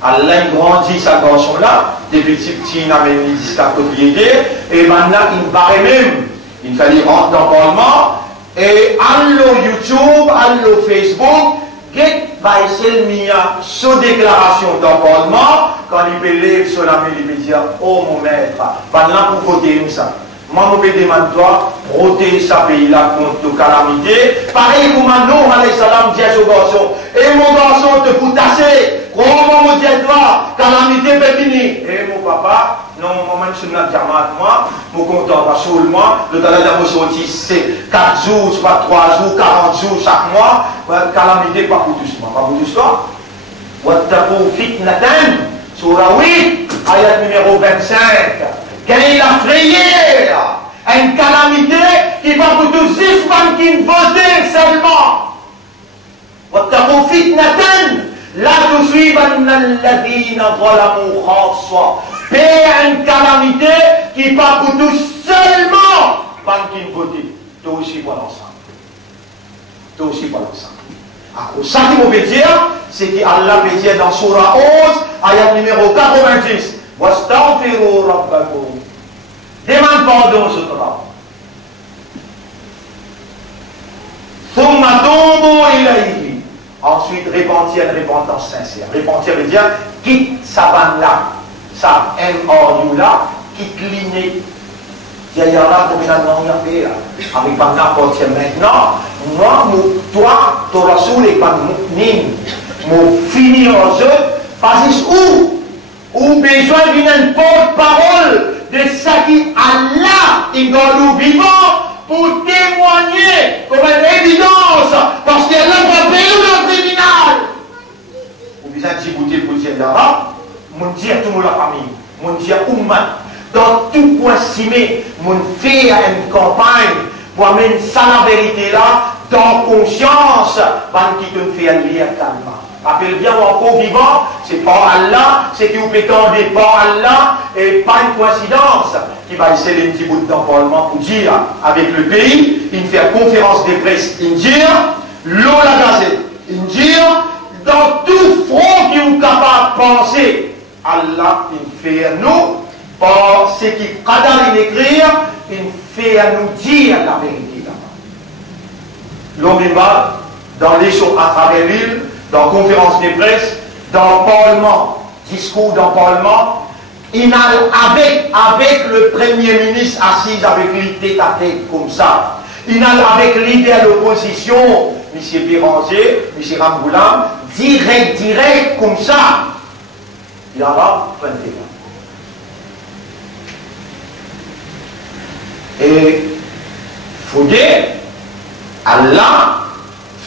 Allah grandit sa garçon là, depuis petit il a mis jusqu'à propriété, et maintenant il paraît même, il fallait rentrer dans le Parlement, et allo YouTube, allo Facebook, get va essayer de mettre sa déclaration dans le Parlement, quand il peut lire sur la il peut dire, oh mon maître, maintenant pour voter comme ça. Moi, je peux demander toi, protéger ce pays-là contre toute calamité. Pareil comme Nour, alayhi salam, dit à ce garçon, et mon garçon te poutasser, comment me dit toi, calamité peut finir. Et mon papa, non, moi, je suis dans moi, mon content va sur moi, le talent de sorti, c'est 4 jours, c'est pas 3 jours, 40 jours chaque mois, calamité pas pour tous, pas pour tous toi. Wattaqu fitnatan, surah 8, ayat numéro 25. Quelle la frayeur, une calamité qui va pour tous les femmes qui votent seulement. واتقوا فتنة لا تصيبن الذين ظلموا خاصة. Une calamité qui va pour tous seulement femmes qui votent. Toi aussi pour l'ensemble. Toi aussi pour l'ensemble. Alors, ça qui vous veut dire, c'est qu'Allah veut dire dans Surah 11, ayat numéro 90. Wastaghfiru rabbakum. Demande pardon sur toi. Thumma tubu ilayhi. Ensuite, repentir une repentance sincère. Repentir veut dire quitte sa vanne là, sa M-O-U là, quitte l'inné. D'ailleurs là, comme il a demandé avec pas n'importe maintenant, moi, toi, tu rasoul et pas mouknin, mou finir aux autres, pas où? Ou besoin d'une porte-parole de ce qui Allah est dans nous vivant pour témoigner comme une évidence parce qu'Allah va payer le criminel. Ou besoin de s'écouter pour dire l'arabe, mon dire toute la famille, mon dire Oumma, dans tout point simé, mon faire une campagne pour amener ça la vérité là, dans conscience, qui te fait lire calmement. Rappelle bien, encore vivant, c'est par Allah, c'est qui vous pétendez par Allah, et pas une coïncidence qui va essayer un petit bout de temps pour dire, avec le pays, il fait une conférence de presse, il dit, l'eau la gazette, il dit, dans tout front qui est capable de penser, Allah, il fait à nous, par ce qui qadar il écrire, il fait à nous dire la vérité. L'homme est mal, dans les choses à travers l'île, dans conférence de presse, dans le Parlement, discours dans le Parlement, il a avec le Premier ministre assis avec lui tête à tête comme ça. Il a avec l'idée à l'opposition, M. Béranger, M. Ramboulam, direct comme ça. Il a là 21. Et il faut dire, Allah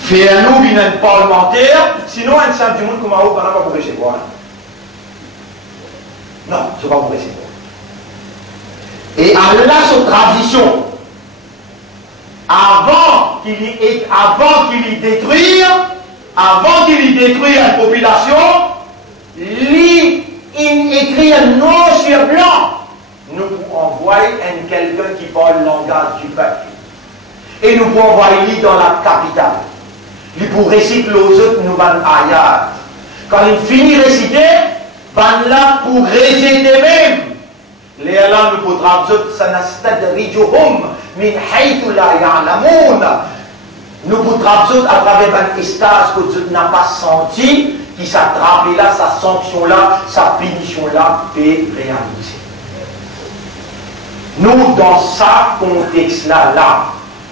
fait à nous une parlementaire, sinon un simple du monde comme à vous, pas pour recevoir. Non, je ne vais pas vous recevoir. Et Allah, sa tradition, avant qu'il y détruise une population, il écrit un noir sur blanc. Nous envoyons quelqu'un qui parle le langage du peuple. Et nous pouvons envoyer dans la capitale. Il pour réciter les autres nous van ayat. Quand il finit de réciter, van là pour réciter même. Les Allah nous pourra sanastadrijuhum min haythu la ya'lamun. Nous pourra à travers un stage que Dieu n'a pas senti, qui s'attrape là, sa sanction là, sa punition là, peut réaliser. Nous, dans ce contexte-là,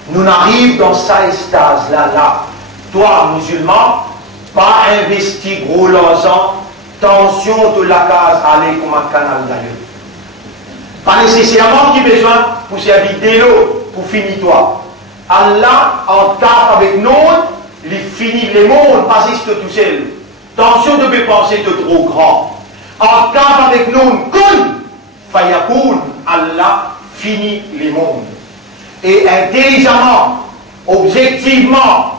nous arrivons dans ce stage-là. Toi, musulman, pas investi gros l'argent, tension de la case, aller comme un canal d'ailleurs. Pas nécessairement qui besoin pour servir de l'eau, pour finir toi. Allah, en tape avec nous, il finit les mondes, pas juste tout seul. Tension de penser de trop grand. En tape avec nous, fayakoun, Allah finit les mondes. Et intelligemment, objectivement,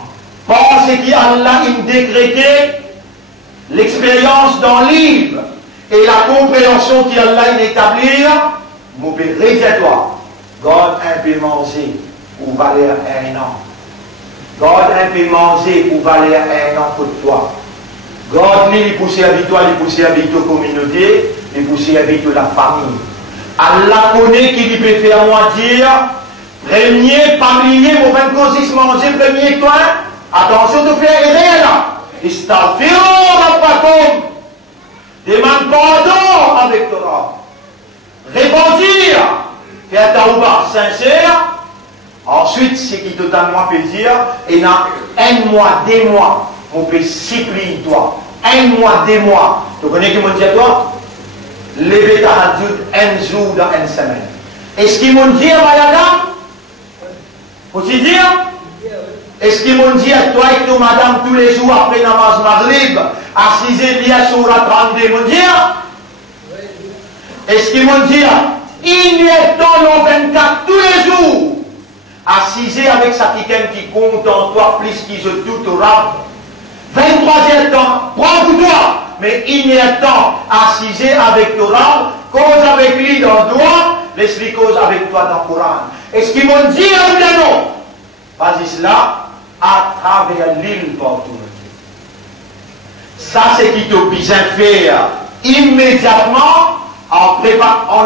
par ce qu'Allah a décrété, l'expérience dans le livre et la compréhension qu'Allah a établie, vous pouvez toi. God a pu manger pour valer 1 an. God a pu manger pour valer 1 an pour toi. God lui pousse avec toi, il pousse avec ta communauté, il pousse avec la famille. Allah connaît qu'il peut faire moi dire, premier, familier, mon 20 causes manger, premier toi, attention de faire rien là. Demande pardon avec Torah. Répandir, faire taouba sincère. Ensuite, ce qui totalement peut dire, et dans 1 mois, 2 mois, on peut supplier toi. 1 mois, 2 mois. Tu connais qui m'ont dit à toi? Lever ta hadjoud 1 jour dans 1 semaine. Est-ce qu'ils m'ont dit, madame? Faut-il dire? Est-ce qu'ils m'ont dit à toi et toi, madame, tous les jours après namaz maghrib, assisez bien sur la 32, m'ont dit? Est-ce qu'ils m'ont dit, il y a dans le 24 tous les jours, assisez avec sa quelqu'un qui compte en toi plus qu'ils ont tout au rap. 23e temps, prends pour toi, mais il y a temps, assisez avec Torah, cause avec lui dans le doigt, laisse-lui cause avec toi dans le Coran. Est-ce qu'ils m'ont dit à vous non? Vas-y cela, à travers l'île partout. Ça, c'est qui te besoin faire immédiatement, en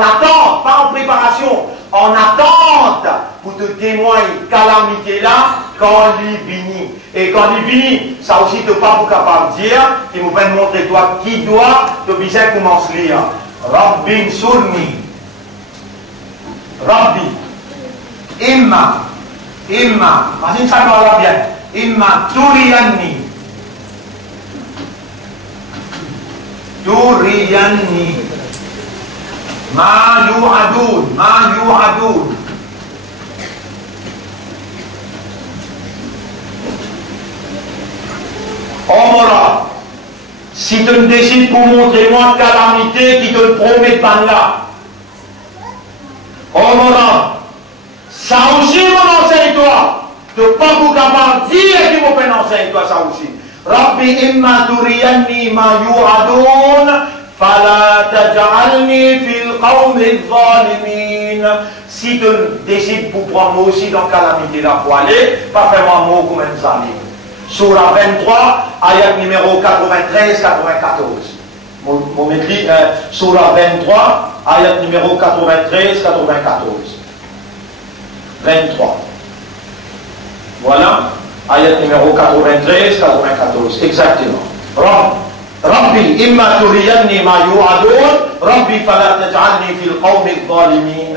attente, pas en préparation, en attente, pour te témoigner calamité là, quand il finit. Et quand il finit, ça aussi, tu n'es pas capable de dire, il vous va montrer toi qui doit, tu besoin commence à lire. Rabbi Surni, Rabbi, Imma, imagine ça va bien, Imma Turiyanni, Ma yu'adun. Omora, si tu me décides pour montrer moi calamité qui te le promet pas là. Omora, ça aussi mon enseigne toi. Tu n'es pas pour capable de dire qu'il m'en enseigne toi ça aussi. Rabbi imma turiyanni ma yu'adun. Fala taj'alni fil qawmi zalimin. Si tu décides pour prendre moi aussi dans calamité là pour aller, pas faire moi mot comme un zalim. Surah 23, ayat numéro 93-94. Mon écrit, Surah 23, ayat numéro 93-94. 23. Voilà, ayat numéro 93-94. Exactement. Rabbi imma turiyanni ma yu'adun, Rabbi fala taj'alni fil qawmi zalimin.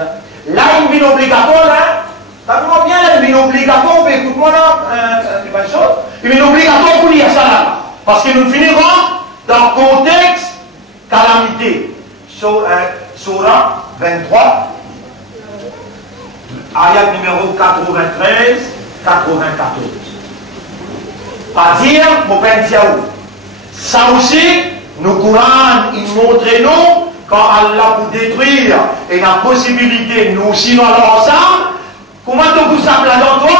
Là, une vie obligatoire, hein? T'as vu bien, une vie obligatoire, mais écoute-moi là, c'est pas une chose. Une vie obligatoire pour lire ça là. Parce que nous finirons dans le contexte calamité. Surah 23, ayat numéro 93-94. Pas dire, mon père Diaou. Ça aussi, nous Coran, il montre nous, quand Allah vous détruire, et la possibilité, nous aussi, nous allons ensemble, comment tu vous appelles dans toi?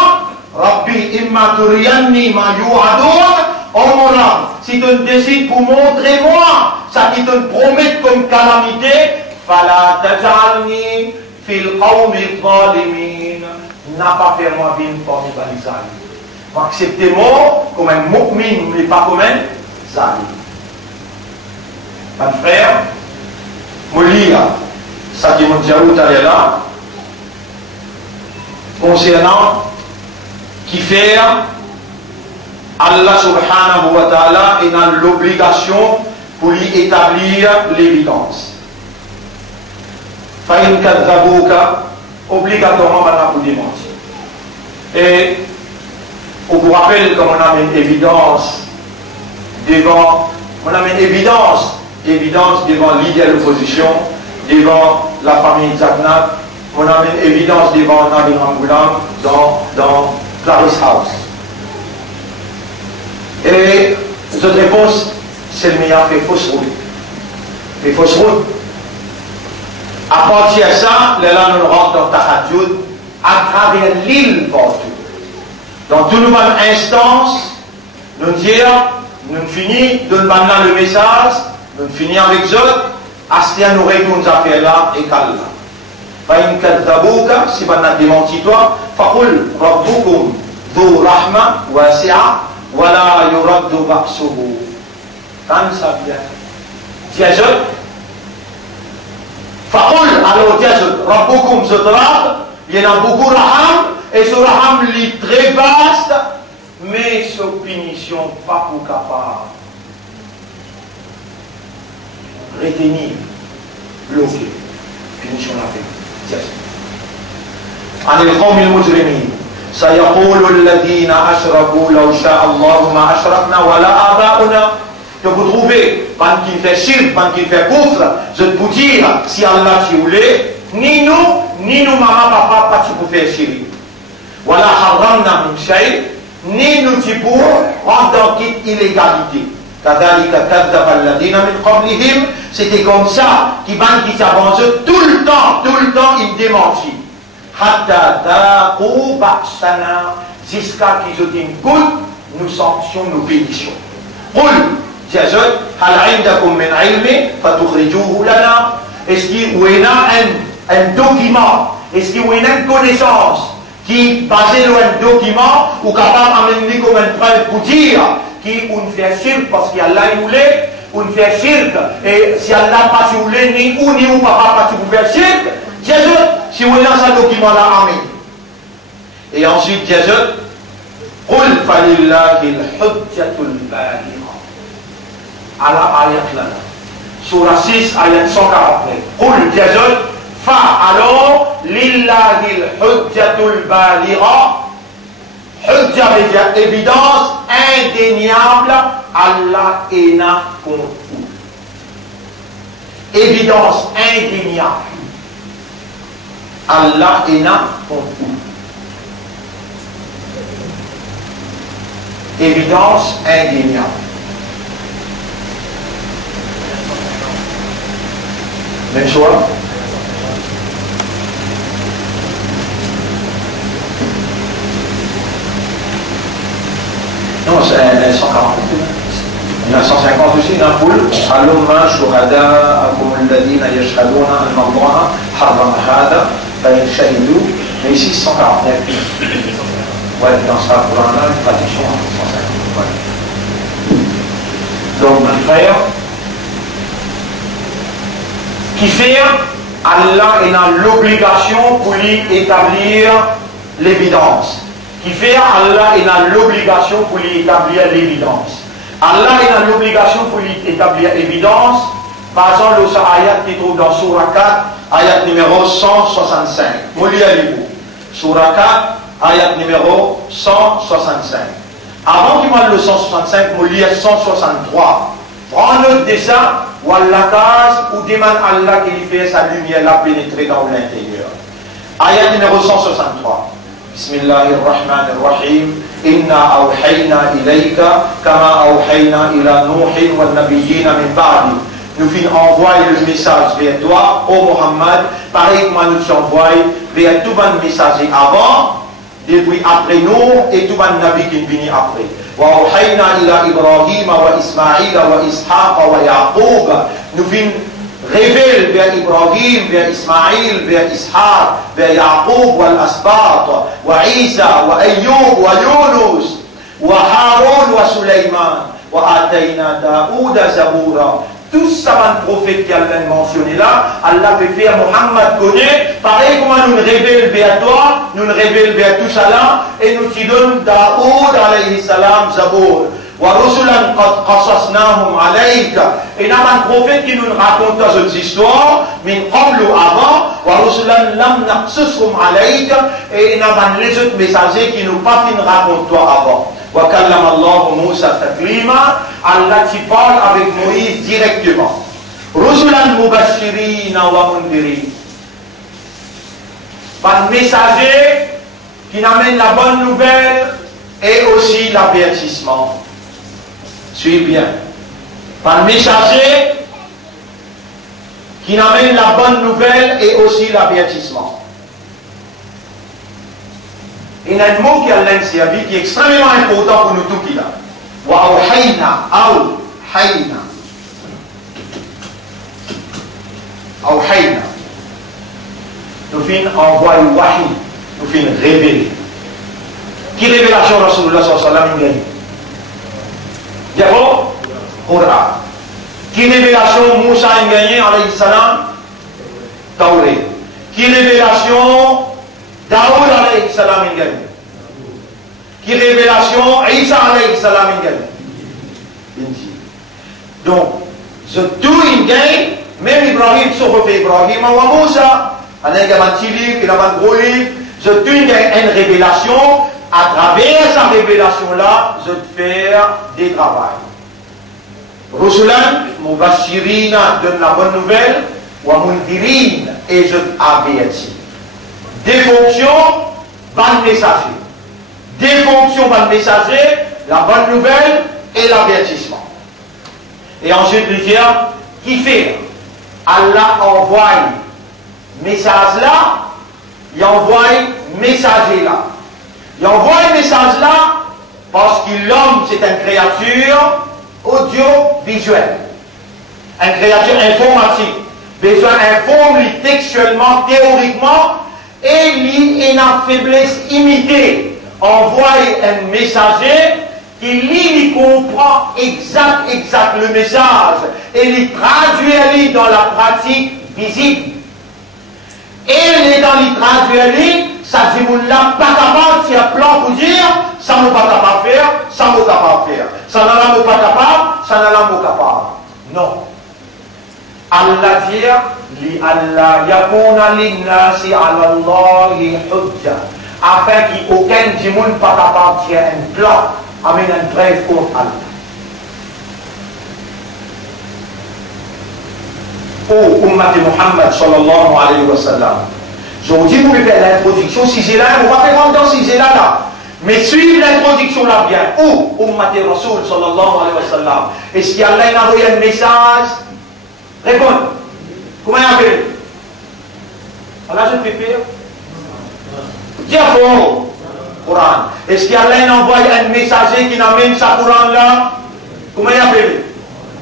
Rabbi imma turiyanni ma yu'adun, Omora, si tu me décides pour montrer moi, ça qui te promet comme calamité, fala taj'alni fil qawmi zalimin, n'a pas fait moi bien parmi les zalim. Acceptez-moi comme un mu'min, mais pas comme un zalim. Mon frère, Moulia, ça qui m'a dit à là, concernant qui fait Allah subhanahu wa ta'ala est dans l'obligation pour lui établir l'évidence. Fa'in kadzabuka, obligatoirement maintenant pour démentir. Et on vous rappelle comme on a une évidence devant, évidence devant l'idée de l'opposition, devant la famille Zaknat, on a une évidence devant Nabi Ramboulam dans Clarice House. Et cette réponse, c'est le meilleur fait fausse route. Fait fausse route. À partir de ça, là, nous rentrons dans Tahajjud à travers l'île partout. Dans toute nouvelle instance, nous disons, nous finissons de nous donner le message, nous finissons avec eux, à nous répondons à affaires là et qu'Allah. فإن كذبوك سبنا démenti toi فقل ربكم ذو رحمة واسعة ولا يرد بأسه. Quand ça vient, dis-je, فقل alors dis-je, ربكم ذو رحمة, il y en a beaucoup raham et ce raham est très vaste, mais ce punition pas pour capable retenir, bloquer, punition la fait. عن القوم المجرمين سيقول الذين أشركوا لو شاء الله ما أشركنا ولا آباؤنا. Que vous trouvez, quand il fait shirk, quand il fait kufr, je peux dire, si Allah t'y voulait, ni nous, maman, papa, pas tu peux faire shirk. Voilà, haramna min shay, ni nous t'y pour rendre dans toute illégalité. كذلك كذب الذين من قبلهم. C'était comme ça qui s'avancent tout le temps ils démentissent. Hatta taqu ba'sana, jusqu'à qu'ils écoutent nos sanctions, nos pétitions. Qul, dis-je, hal indakum min ilmi fatukhrijuhu lana. Est-ce qu'il y a un document, est-ce qu'il y a une connaissance qui basée sur un document ou capable d'amener comme une preuve pour dire qui on fait shirk parce qu'Allah il voulait, on fait shirk et si Allah pas si voulait ni ou papa pas si vous faire shirk, Jésus, si vous avez ce document là, amen. Et ensuite Jésus, قل فلله الحجة البالغة. À la ayat là, surah 6 ayat 149. قل Jésus, fa alors lillahi al-hujjatul baligha. Hujja veut dire évidence indéniable, Allah est là pour vous. Évidence indéniable, Allah est là pour vous. Évidence indéniable. Même chose. Non, c'est 140. Il y a 150 aussi, d'un poule. Allumma shuhada'akum alladhina yashhaduna anna Allah harrama hada fa in shahidu. Mais ici 149. Ouais, dans ce Coran-là, une traduction en 150. Donc, mon frère, qui fait, Allah est dans l'obligation pour lui établir l'évidence. Qui fait, Allah est dans l'obligation pour lui établir l'évidence. Allah est dans l'obligation pour lui établir l'évidence. Par exemple, le ayat qui trouve dans Surah 4, ayat numéro 165. Moulialibou. Surah 4, ayat numéro 165. Avant qu'il m'a le 165, vous lisez 163. Prends note de ça, ou Allah case, ou demande Allah qu'il fait sa lumière la pénétrer dans l'intérieur. Ayat numéro 163. Bismillahirrahmanirrahim. Inna awhayna ilayka kama awhayna ila Nuhin wa nabiyina min ba'di. Nous finissons envoyer le message vers toi, ô Muhammad, pareil que nous envoyons vers tout le messager avant, depuis après nous et tout le nabi qui vient après. وأوحينا إلى إبراهيم وإسماعيل وإسحاق ويعقوب. Nous finissons révèle vers Ibrahim, vers Ismaïl, vers Ishaq, vers Yaqub, والأسباط, وعيسى, وأيوب, ويونس, وهارون, وسليمان, وآتينا داود زبورا. Tous ces prophètes qui ont mentionné là, Allah peut faire Muhammad connaît, pareil comme nous révèle vers toi, nous révèle vers tout ça là, et nous te donne Daoud alayhi salam Zabour. Wa rusulan qad qasasnahum alayka. Et nous avons un prophète qui nous raconte cette histoire, min qablu avant, wa rusulan lam naqsushum alayka, et nous avons les autres messagers qui nous pas fin racontent toi avant. وَكَلَّمَ اللَّهُ مُوسَى تَكْلِيمًا. Allah qui parle avec Moïse directement. رُسُلًا مُبَشِّرِينَ وَمُنذِرِينَ. Un messager qui amène la bonne nouvelle et aussi l'avertissement. Suivez bien. Un messager qui amène la bonne nouvelle et aussi l'avertissement. Il y a un mot qui a servi qui est extrêmement important pour nous tous qui là. Wa'awhayna, awhayna. Awhayna. Nous finissons envoyer wahi, nous finissons révéler. Qui révélation Rasulullah sallallahu alayhi wa sallam? D'accord? Qur'an. Qui révélation Moussa a gagné alayhi salam? Tawré. Qui révélation Daoud alayhi salam a gagné? Qui révélation Isa alayhi salam a gagné? Donc, ce tout il gagne, même Ibrahim, sauf Ibrahim, ou Moussa, on a un petit livre, il a un gros livre, ce tout il gagne une révélation, à travers sa révélation-là, je vais faire des travaux. Rusulan, Mubashirina donne la bonne nouvelle, wa Mundirin, et je avertis. Des fonctions, ban messager. Des fonctions, ban messager, la bonne nouvelle et l'avertissement. Et ensuite, il dit, qui fait? Allah envoie message là, il envoie messager là. Il envoie un message là parce que l'homme c'est une créature audiovisuelle, une créature informatique, besoin d'informer textuellement, théoriquement, et il a une faiblesse imitée. Envoie un messager qui il comprend exact le message et il traduit dans la pratique visible. Et il est dans les traduire, ça dit là, pas capable, c'est un plan pour dire, ça ne pas capable faire, ça ne capable faire. Ça n'a pas capable, ça n'a pas capable. Non. Allah dit, li Allah yakuna linnasi ala Allahi hujja. Afin qu'aucun du monde pas capable de faire un plan, amène un preuve contre Allah. Oh, Ummat Muhammad sallallahu alayhi wa sallam. Je vous dis, vous pouvez faire l'introduction, si j'ai là, on va faire dans si j'ai là. Mais suivez l'introduction là bien. Oh, Ummat Rasul sallallahu alayhi wa sallam. Est-ce qu'Allah a envoyé un message? Répondez. Comment il appelle? Allah, je fais faire. Dis à fond. Coran. Est-ce qu'Allah a envoyé un messager qui amène sa Coran là? Comment il appelle?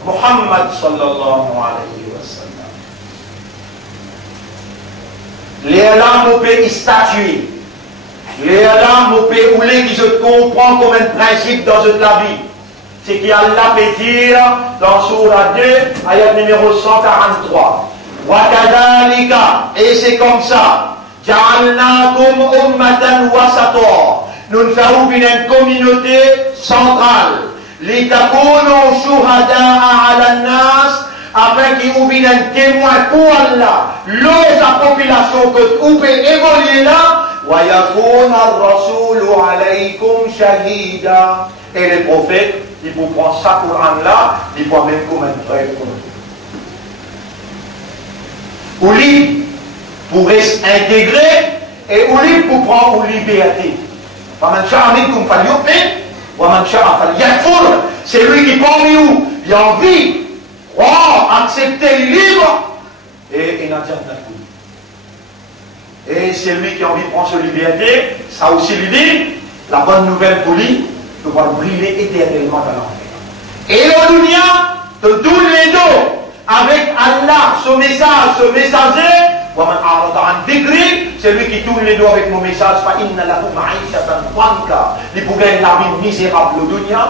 Muhammad sallallahu alayhi wa sallam. Les alarmes peuvent statuer. Les alarmes peuvent rouler qui se comprend comme un principe dans toute la vie. C'est qu'Allah peut dire dans Surah 2, ayat numéro 143. Wakadalika, et c'est comme ça. Ja'alnakum ummatan wasata. Nous faisons une communauté centrale. Litakunu shuhada'a ala nas. Afin qu'il y ait un témoin pour Allah, la population que vous pouvez évoluer là, وَيَكُونَ الرَّسُولُ عَلَيْكُمْ شَهِيدًا. Et les prophètes, ils vous prennent ça Coran là, ils voient même comme un frère pour nous. Ou lui, pour s'intégrer, et ou lui, pour prendre liberté. C'est lui qui parmi vous, il a envie. Accepter le libre et et c'est lui qui a envie de prendre sa liberté, ça aussi lui dit, la bonne nouvelle pour lui, de pouvoir briller éternellement dans l'enfer. Et le dunya, de tous les deux, avec Allah, ce message, ce messager, c'est lui qui tourne les dos avec mon message. Il pouvait la vie misérable au dunya.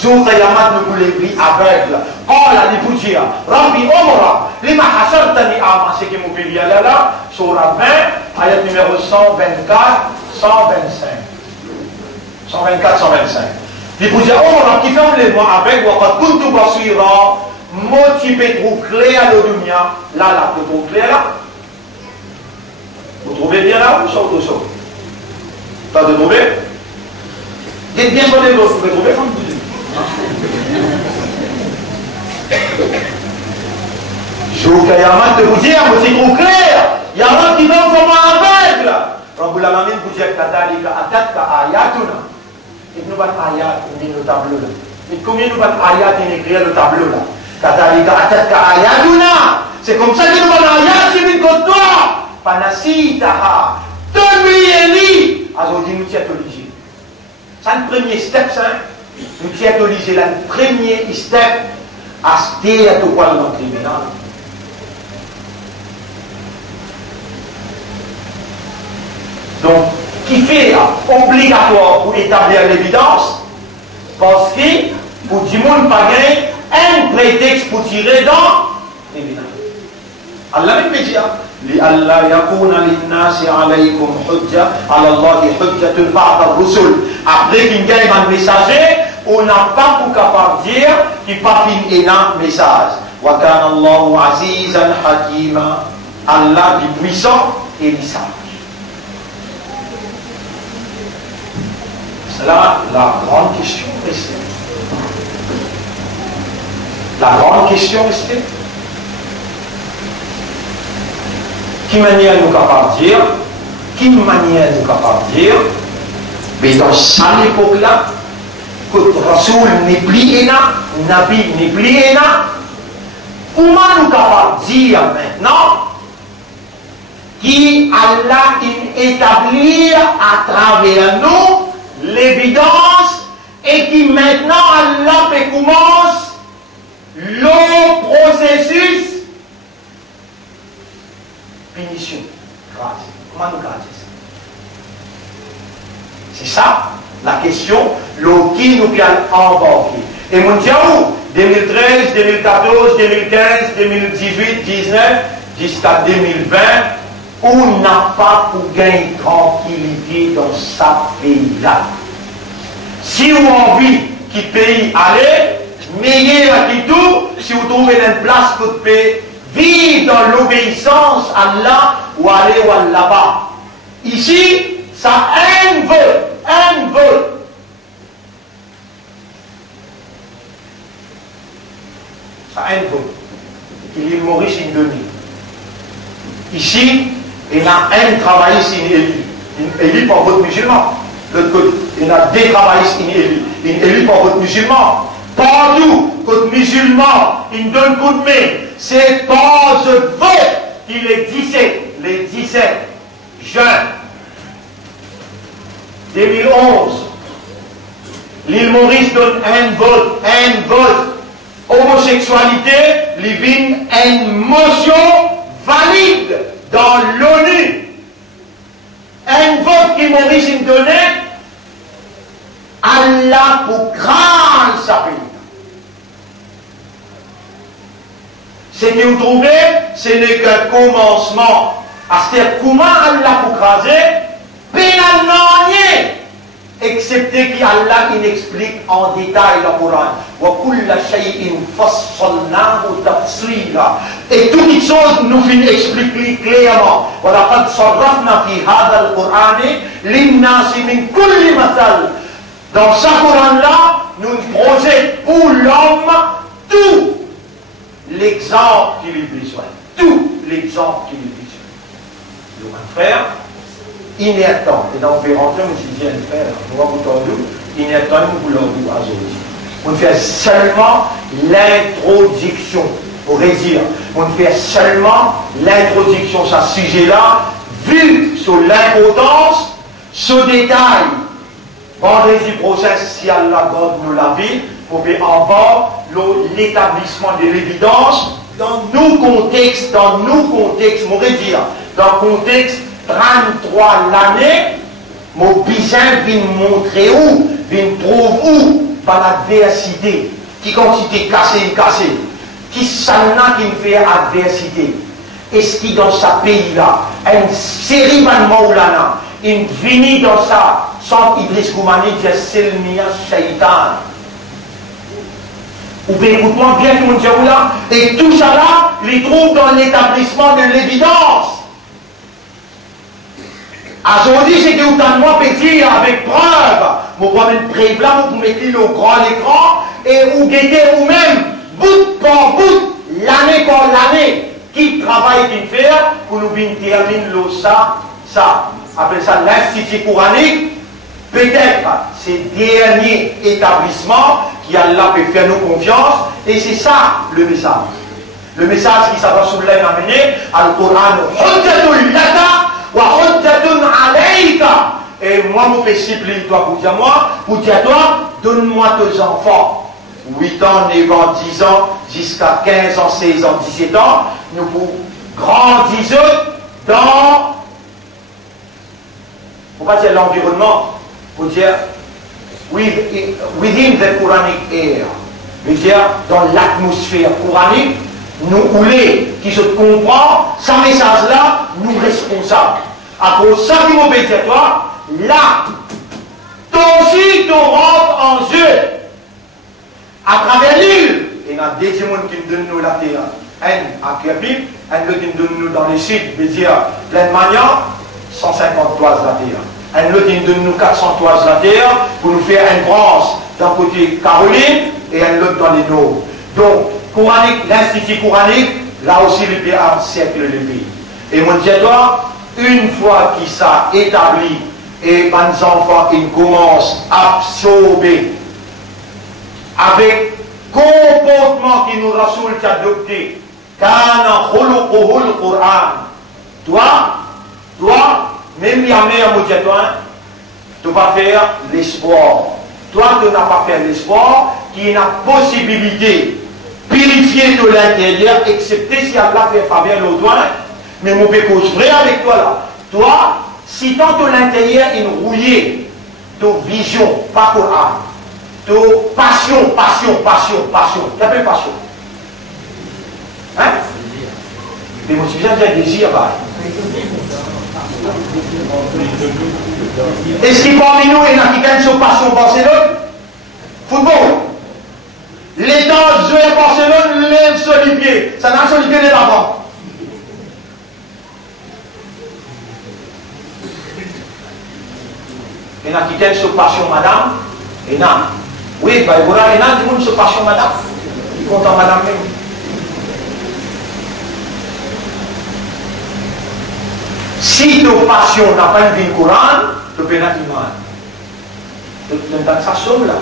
Jour Qiyamah, nous voulons les aveugle. قال لبوجيا ربي أمرا لما حشرتني أعمى. C'est qui m'oublie là, Surah 20, ayat numéro 124, 125. 124, 125. لبوجيا أمرا qui ferme les mots avec وقد كنت بصيرا. Motivé trop clair le dunya. Là, trop clair là. Vous trouvez bien là ou ça ou ça? Pas de trouver? Dites bien sur les autres, vous pouvez trouver comme vous dites. Jour Qiyamah de vous dire, c'est trop clair. Il y a un qui va vraiment aveugle. Rabbul Alamin vous dit Kadalika Atatka Ayatuna. Et nous avons ayat, on dit le tableau là. Et combien nous avons ayat, on écrit le tableau là. C'est comme ça que nous allons ayat sur une côte toi. Panasitaha. Donne-lui. Alors, nous t'y obligé. C'est le premier step, ça. Nous t'y obligé. Le premier step, à ce qu'il y a tout quoi dans le tribunal. Donc, qui fait obligatoire pour établir l'évidence, parce que pour du monde pas gagner un prétexte pour tirer dans l'évidence. Allah même dit لئلا يكون للناس عليكم حجة على الله حجة بعد الرسل. Après qu'il gagne un messager, on n'a pas pour capable dire qu'il pas fin un message. Wa kana Allahu azizan hakima. Allah est puissant et il sage. C'est là la grande question restée. La grande question restée. Qui manière nous capable de dire, qui manière nous capable de dire, mais dans cette époque-là, que Rasoul n'est plus là, Nabi n'est plus là, comment nous capable de dire maintenant qu'Allah établit à travers nous l'évidence et qui maintenant Allah commence le processus punition, grâce. Comment nous garder ça? C'est ça la question, qui nous a embarqué. Et mon Dieu, 2013, 2014, 2015, 2018, 2019, jusqu'à 2020, on n'a pas pour gagner tranquillité dans ce pays-là. Si vous avez envie que le pays allait, meilleur que tout, si vous trouvez une place pour le pays, vivre dans l'obéissance à Allah ou aller ou là-bas. Ici, ça a un vol. Ça a un vol. Il est Maurice Indonie. Ici, il y a un travailliste élu par votre musulman. L'autre côté, il y a des travaillistes élus par votre musulman. Partout, votre musulman, il donne coup de main. C'est par ce vote qu'il est 17, les 17 juin 2011. L'île Maurice donne un vote. Homosexualité, il vient une motion valide dans l'ONU. Un vote qui Maurice a donné, Allah pour grand sa pays. Ce que vous trouvez, ce n'est qu'un commencement. C'est-à-dire comment Allah pour craser, pénalement rien, excepté qu'Allah il explique en détail le Coran. Et toutes les choses nous finissent expliquer clairement. Dans ce Coran-là, nous projetons pour l'homme tout l'exemple qu'il a besoin. Tout l'exemple qu'il a besoin. Donc, un frère, il est temps. Et donc, on fait rentrer, je dis, un frère, on va vous tendre, il est temps, nous voulons vous aujourd'hui. On fait seulement l'introduction, pour dire. On fait seulement l'introduction à ce sujet-là, vu sur l'importance, ce détail. Vendredi prochain, si Allah God nous l'a vie, pour faire en bas l'établissement de l'évidence dans nos contextes, on va dire, dans le contexte 33 l'année, mon bizarre vient montrer où, vient prouver où, par l'adversité, qui quantité cassée, qui s'en qui fait adversité. Est-ce qu'il dans ce pays-là, une série de Maulana, une vini dans ça, sans Idriss Goumani, Selmia Shaitan. Ou bien écoute-moi bien tout le monde là, et tout ça là, les trouve dans l'établissement de l'évidence. Aujourd'hui, c'est que vous avez moi petit avec preuve. Vous pouvez mettre preuve là, vous mettez le grand écran, et vous guettez vous-même, bout par bout, l'année par l'année, qui travaille qu'il fait pour nous terminer le ça. Appelle ça l'Institut coranique. Peut-être ces derniers établissements qui Allah peut faire nous confiance, et c'est ça le message. Le message qui s'avance sur l'air amené, Al-Qur'an, Hujjatun laka wa hujjatun alayka. Et moi, mon principe, toi, pour dire moi, pour dire toi, donne-moi tes enfants. 8 ans, 9 ans, 10 ans, jusqu'à 15 ans, 16 ans, 17 ans, nous pour grandir dans, on va dire l'environnement, pour dire, within the Quranic air, veut dire dans l'atmosphère coranique, nous rouler, qui se comprend, ce message-là, nous responsables. À cause de ça, qui m'obéit à toi, là, toi aussi, tu rentres en jeu. À travers l'île, il y a des gens qui nous donnent la terre. Un à Kirby, un autre qui nous donne dans le sud, veut dire plein de manière, 150 toises la terre. Un autre qui nous donne 400 toises la terre pour nous faire une branche d'un côté Caroline et un autre dans les nord. Donc, coranique, l'institut coranique, là aussi, le pays a un cercle de pays. Et mon Dieu, toi, une fois qu'il s'est établi et les enfants ils commencent à absorber avec comportement qui nous rasoule adopté, kana khuluquhul Qur'an. Toi, même la mère me dit toi, tu vas faire l'espoir. Toi, tu n'as pas fait l'espoir, qui n'a possibilité de purifier de l'intérieur, excepté si Allah fait faveur le doigt. Mais mon péché vrai avec toi là. Toi, si tant de l'intérieur est rouillé, ta vision, pas Coran, ta passion. T'appelles passion. Hein? Mais moi, si bien dire désir, bah. Est-ce qu'il parmi nous, il y en a qui gagnent sur passion Barcelone? Football. Les temps joués à Barcelone, lève sur les pieds. Ça n'a sur les pieds de l'avant. Il y en a qui gagnent sur passion madame. Et non. Oui, bah, voilà, il y en a qui gagnent sur passion madame. Ils comptent en madame même. Si ta passion n'a pas une vie courante, tu peux pas iman. Tu n'as ça somme là.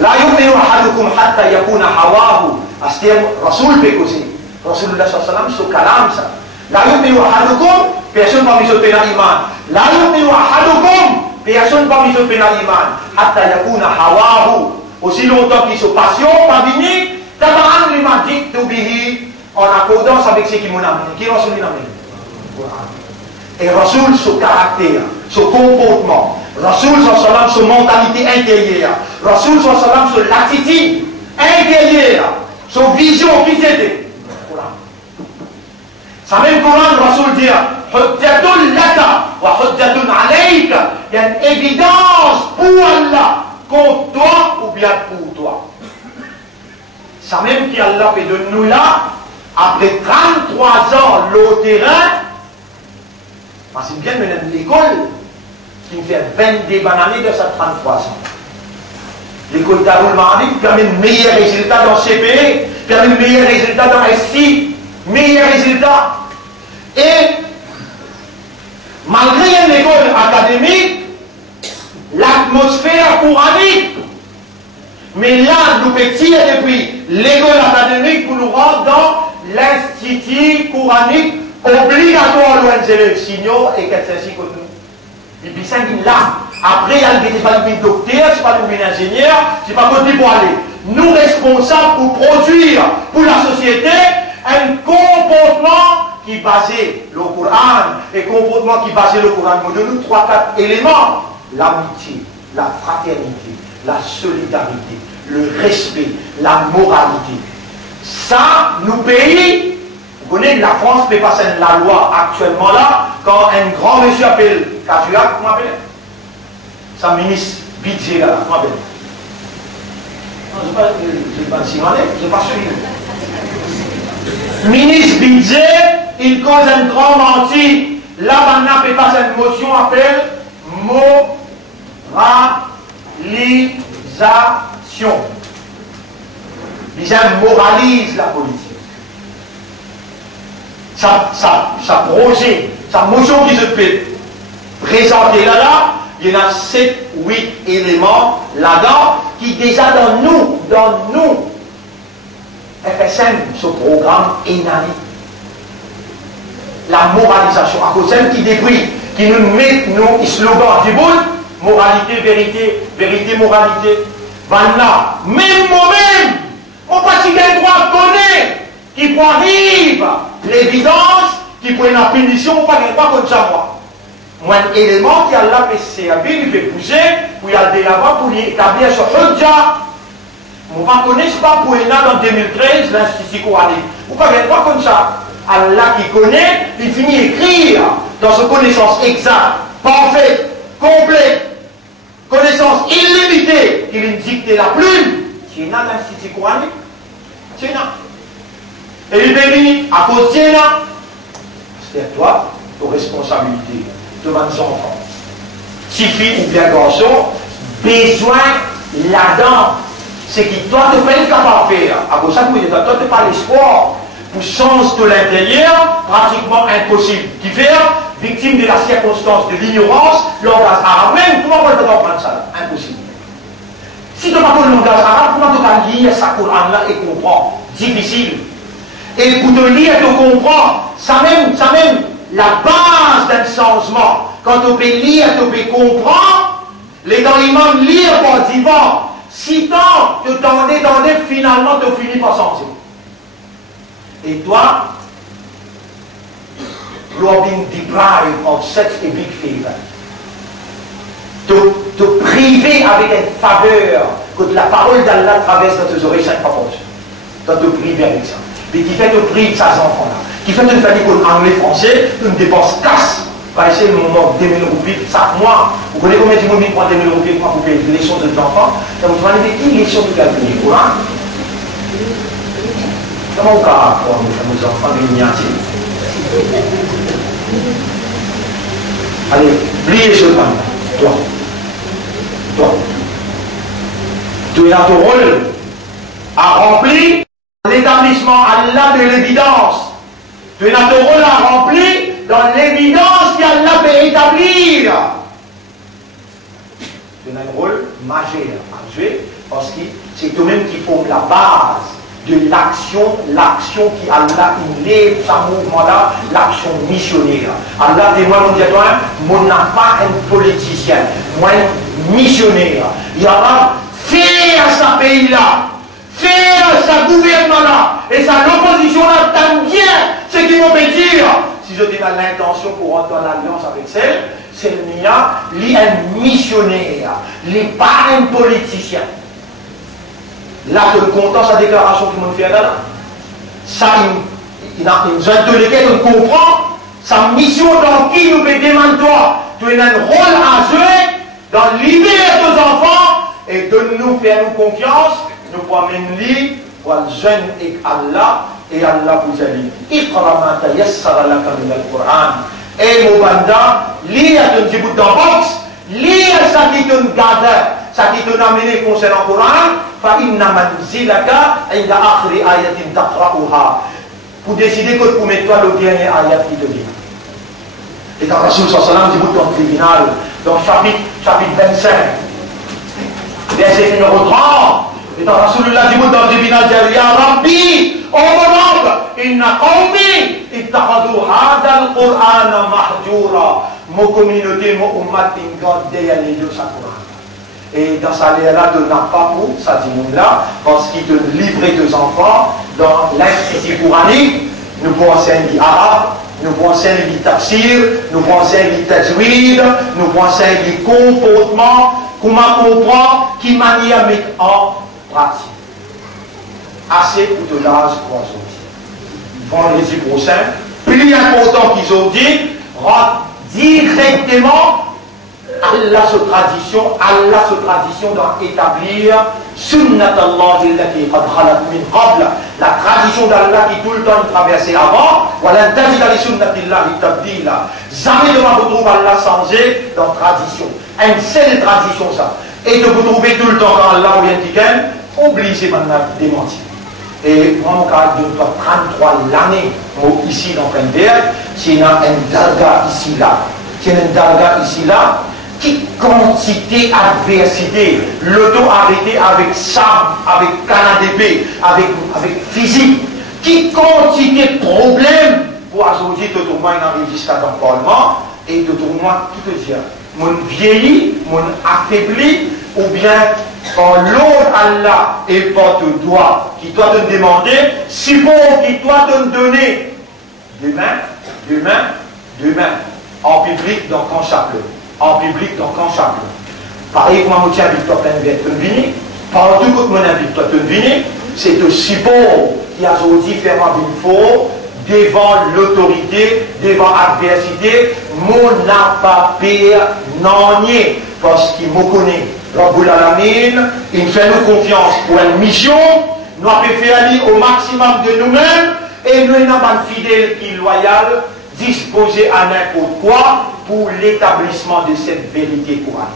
La yu'minu ahadukum hatta yakuna hawahu. Astem Rasul Bekosi. Rasulullah sallallahu alaihi wasallam kalam ça. La yu'minu ahadukum, personne parmi ceux qui ont iman. La yu'minu ahadukum, personne parmi ceux qui ont iman. Hatta yakuna hawahu. Aussi longtemps qu'ils sont passion, pas vini, taba'an lima diktu bihi. En accordance avec ce qui m'ont amené. Qui Rasul l'a amené? Et Rasul, son caractère, son comportement, Rasul, son mentalité intérieure, Rasul, son attitude intérieure, son vision, qui c'était? Ça même Coran, Rasul dit, Hujjatun laka wa hujjatun alayka. Il y a une évidence pour Allah, contre toi ou bien pour toi. Ça même qui Allah fait de nous là, après 33 ans, le terrain, c'est bien mener l'école qui me fait 22 années de ça 33 ans. L'école d'Arul Mahdi permet de meilleurs résultats dans CPE, permet de meilleurs résultats dans SI, meilleurs résultats. Et malgré une école académique, l'atmosphère coranique, mais là, nous pouvons tirer depuis l'école académique pour nous rendre dans l'institut coranique obligatoire de l'ONG, signaux et qu'elle s'agit comme nous. Et puis ça dit là, après il y a des pas de docteur, c'est pas de ingénieur, c'est pas côté pour aller. Nous responsables pour produire pour la société un comportement qui est basé le Coran, et comportement qui est basé le Coran. Nous donnons 3-4 éléments: l'amitié, la fraternité, la solidarité, le respect, la moralité. Ça, nous pays, vous connaissez, la France fait passer la loi actuellement là, quand un grand monsieur appelle Katuak, comment appelle? Sa ministre budget là, comment appelle? Non, je n'ai pas je n'ai pas suivi. Ministre budget, il cause un grand menti. Là, maintenant, fait passer une motion appelle moralisation. Ils moralisent la politique. Sa projet, sa motion qui se fait présenter là, il y en a 7, 8 éléments là-dedans qui déjà dans nous, FSM, ce programme énami. La moralisation, à cause d'elle qui détruit, qui nous met nos slogans du bout, moralité, vérité, vérité, moralité. Voilà, même moi-même, on pas si bien droit connaître, qui peut arriver l'évidence, qui peut la punition, on pas comme ça moi. Moi, un élément qui a la PCAB, il fait pousser, pour y aller là-bas, pour y établir sur le job. On ne connaît pas pour y aller en 2013, l'Institut coranique. On ne connaît pas comme ça. Allah qui connaît, il finit écrire dans sa connaissance exacte, parfaite, complète, connaissance illimitée, qu'il indique la plume. C'est là l'Institut coranique. C'est là. Et il bénit à cause de là. C'est toi, ta responsabilité devant les enfants. Si fille ou bien garçon, besoin là-dedans. C'est que toi, tu n'es pas capable de faire. À cause de ça, toi, tu n'as pas l'espoir. Pour sens de l'intérieur, pratiquement impossible. Qui fait, victime de la circonstance de l'ignorance, langage arabe, même, comment on peut comprendre ça? Impossible. Si tu n'as pas le langage arabe, comment tu vas lire ça Coran-là et comprendre? Difficile. Et pour te lire et te comprendre, ça même, la base d'un changement. Quand tu peux lire, tu peux comprendre, les dans l'imam lire pour divan. Si tant, tu t'endais, finalement, tu finis par sentir. Et toi, you are being deprived of such a big favor. Te priver avec une faveur que la parole d'Allah traverse dans tes oreilles 5 fois. Tu te priver avec ça. Mais qui fait te priver de ces enfants-là. Qui fait te faire des cours anglais-français, une dépense casse. Par exemple, le moment 2000 roupies chaque mois. Vous connaissez combien de monde prend 2000 roupies pour payer les leçons de enfants? Donc vous allez dire, qui leçons de calculer le Coran? Comment on peut apprendre nos enfants de miniature? Allez, oubliez ce pan. Toi. Tu as ton rôle à remplir l'établissement Allah de l'évidence. Tu as ton rôle à remplir dans l'évidence qu'Allah peut établir. Tu as un rôle majeur à jouer parce que c'est toi-même qui forme la base de l'action qui Allah lève ce mouvement-là, l'action missionnaire. Allah dit, moi, mon n'a pas un politicien, moi, un missionnaire. Il va faire ce pays-là, faire ce gouvernement-là, et ça, l'opposition-là, t'aime bien ce qu'ils vont me dire. Si je dis l'intention pour rentrer en alliance avec celle, c'est le mien, lui, un missionnaire, lui, pas un politicien. Là, tu es content sa déclaration qu'il m'a fait là. Ça, il a une jeune de lesquels on comprend sa mission dans qui nous peut demander toi. Tu as un rôle à jouer dans libérer tes enfants et de nous faire nous confiance. Nous pouvons même lire pour le jeune et Allah et Allah vous a dit. Iqra ma tayassara laka min al-Qur'an. Et mon banda, lis à ton petit bout dans box, lis ça qui te garde, ça qui te amené concernant le Coran. Pour décider que pour mettre toi le dernier ayat qui te dit. Et quand Rasul sallam dit dans le tribunal, dans chapitre 25, verset numéro 30, et quand Rasulullah dit dans le tribunal, dit Ya Rabbi, oh mon Rab, inna qawmi ittakhadhu hadha al-Qur'ana mahjura. Mon communauté, mon ummat, ils gardent derrière les deux sa Coran. Et dans sa là de n'a pas pour ça dit là, parce qu'il te livrait tes enfants dans l'institut coranique, nous pouvons enseigner l'arabe, nous pouvons enseigner le tafsir, nous pouvons enseigner le tajwid, nous pouvons enseigner le comportement, comment comprendre, qui manière mettre en pratique. Assez pour de l'âge pour aujourd'hui. Vendredi prochain, plus important qu'ils ont dit, rentre directement Allah se tradition doit établir sunnat Allah allati qad khalat min qabl, la tradition d'Allah qui tout le temps traversait avant, wala tajida li sunnatillahi tabdila. Jamais de vous trouver Allah changé dans tradition. Une seule tradition ça. Et de vous trouver tout le temps quand Allah vient dire obligé maintenant de démentir. Et moi, mon cas de 33 l'année, ici dans plein verre, c'est un darga ici là. C'est un darga ici là. Quelle quantité d'adversité, l'auto-arrêté avec SAM, avec KNDP, avec physique. Quelle quantité de problèmes pour aujourd'hui, tout au moins, il enregistre dans le Parlement, et tout au moins, qui te dit, mon vieilli, mon affaibli, ou bien quand l'autre Allah et pas toi, qui doit te demander, si bon, qui doit te donner, demain, en public, dans quand chapeau. En public, dans quand chapeau. Pareil, moi, je tiens avec toi, plein de te venir, partout que mon invite toi te venir, c'est aussi bon qui a aujourd'hui fait ma vie faux, devant l'autorité, devant l'adversité, mon n'a pas pire, non nier, parce qu'il me connaît. Rabbul Alamin, il fait nous confiance pour une mission, nous avons fait aller au maximum de nous-mêmes, et nous sommes pas fidèles qui loyal, disposés à n'importe quoi pour l'établissement de cette vérité coranique.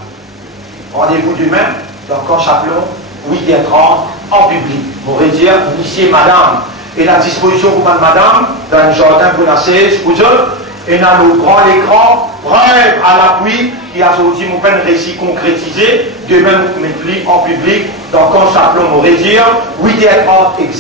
Rendez-vous demain, dans Camp Chapelon, 8h30, en public. Vous pourrez dire, monsieur, madame, et la disposition pour madame, dans le jardin pour la 16, pour eux, et dans le grand écran, preuve à l'appui, qui a aujourd'hui mon peine récit concrétisé, demain vous mettez en public, dans Camp Chapelon, vous pourrez dire, 8h30,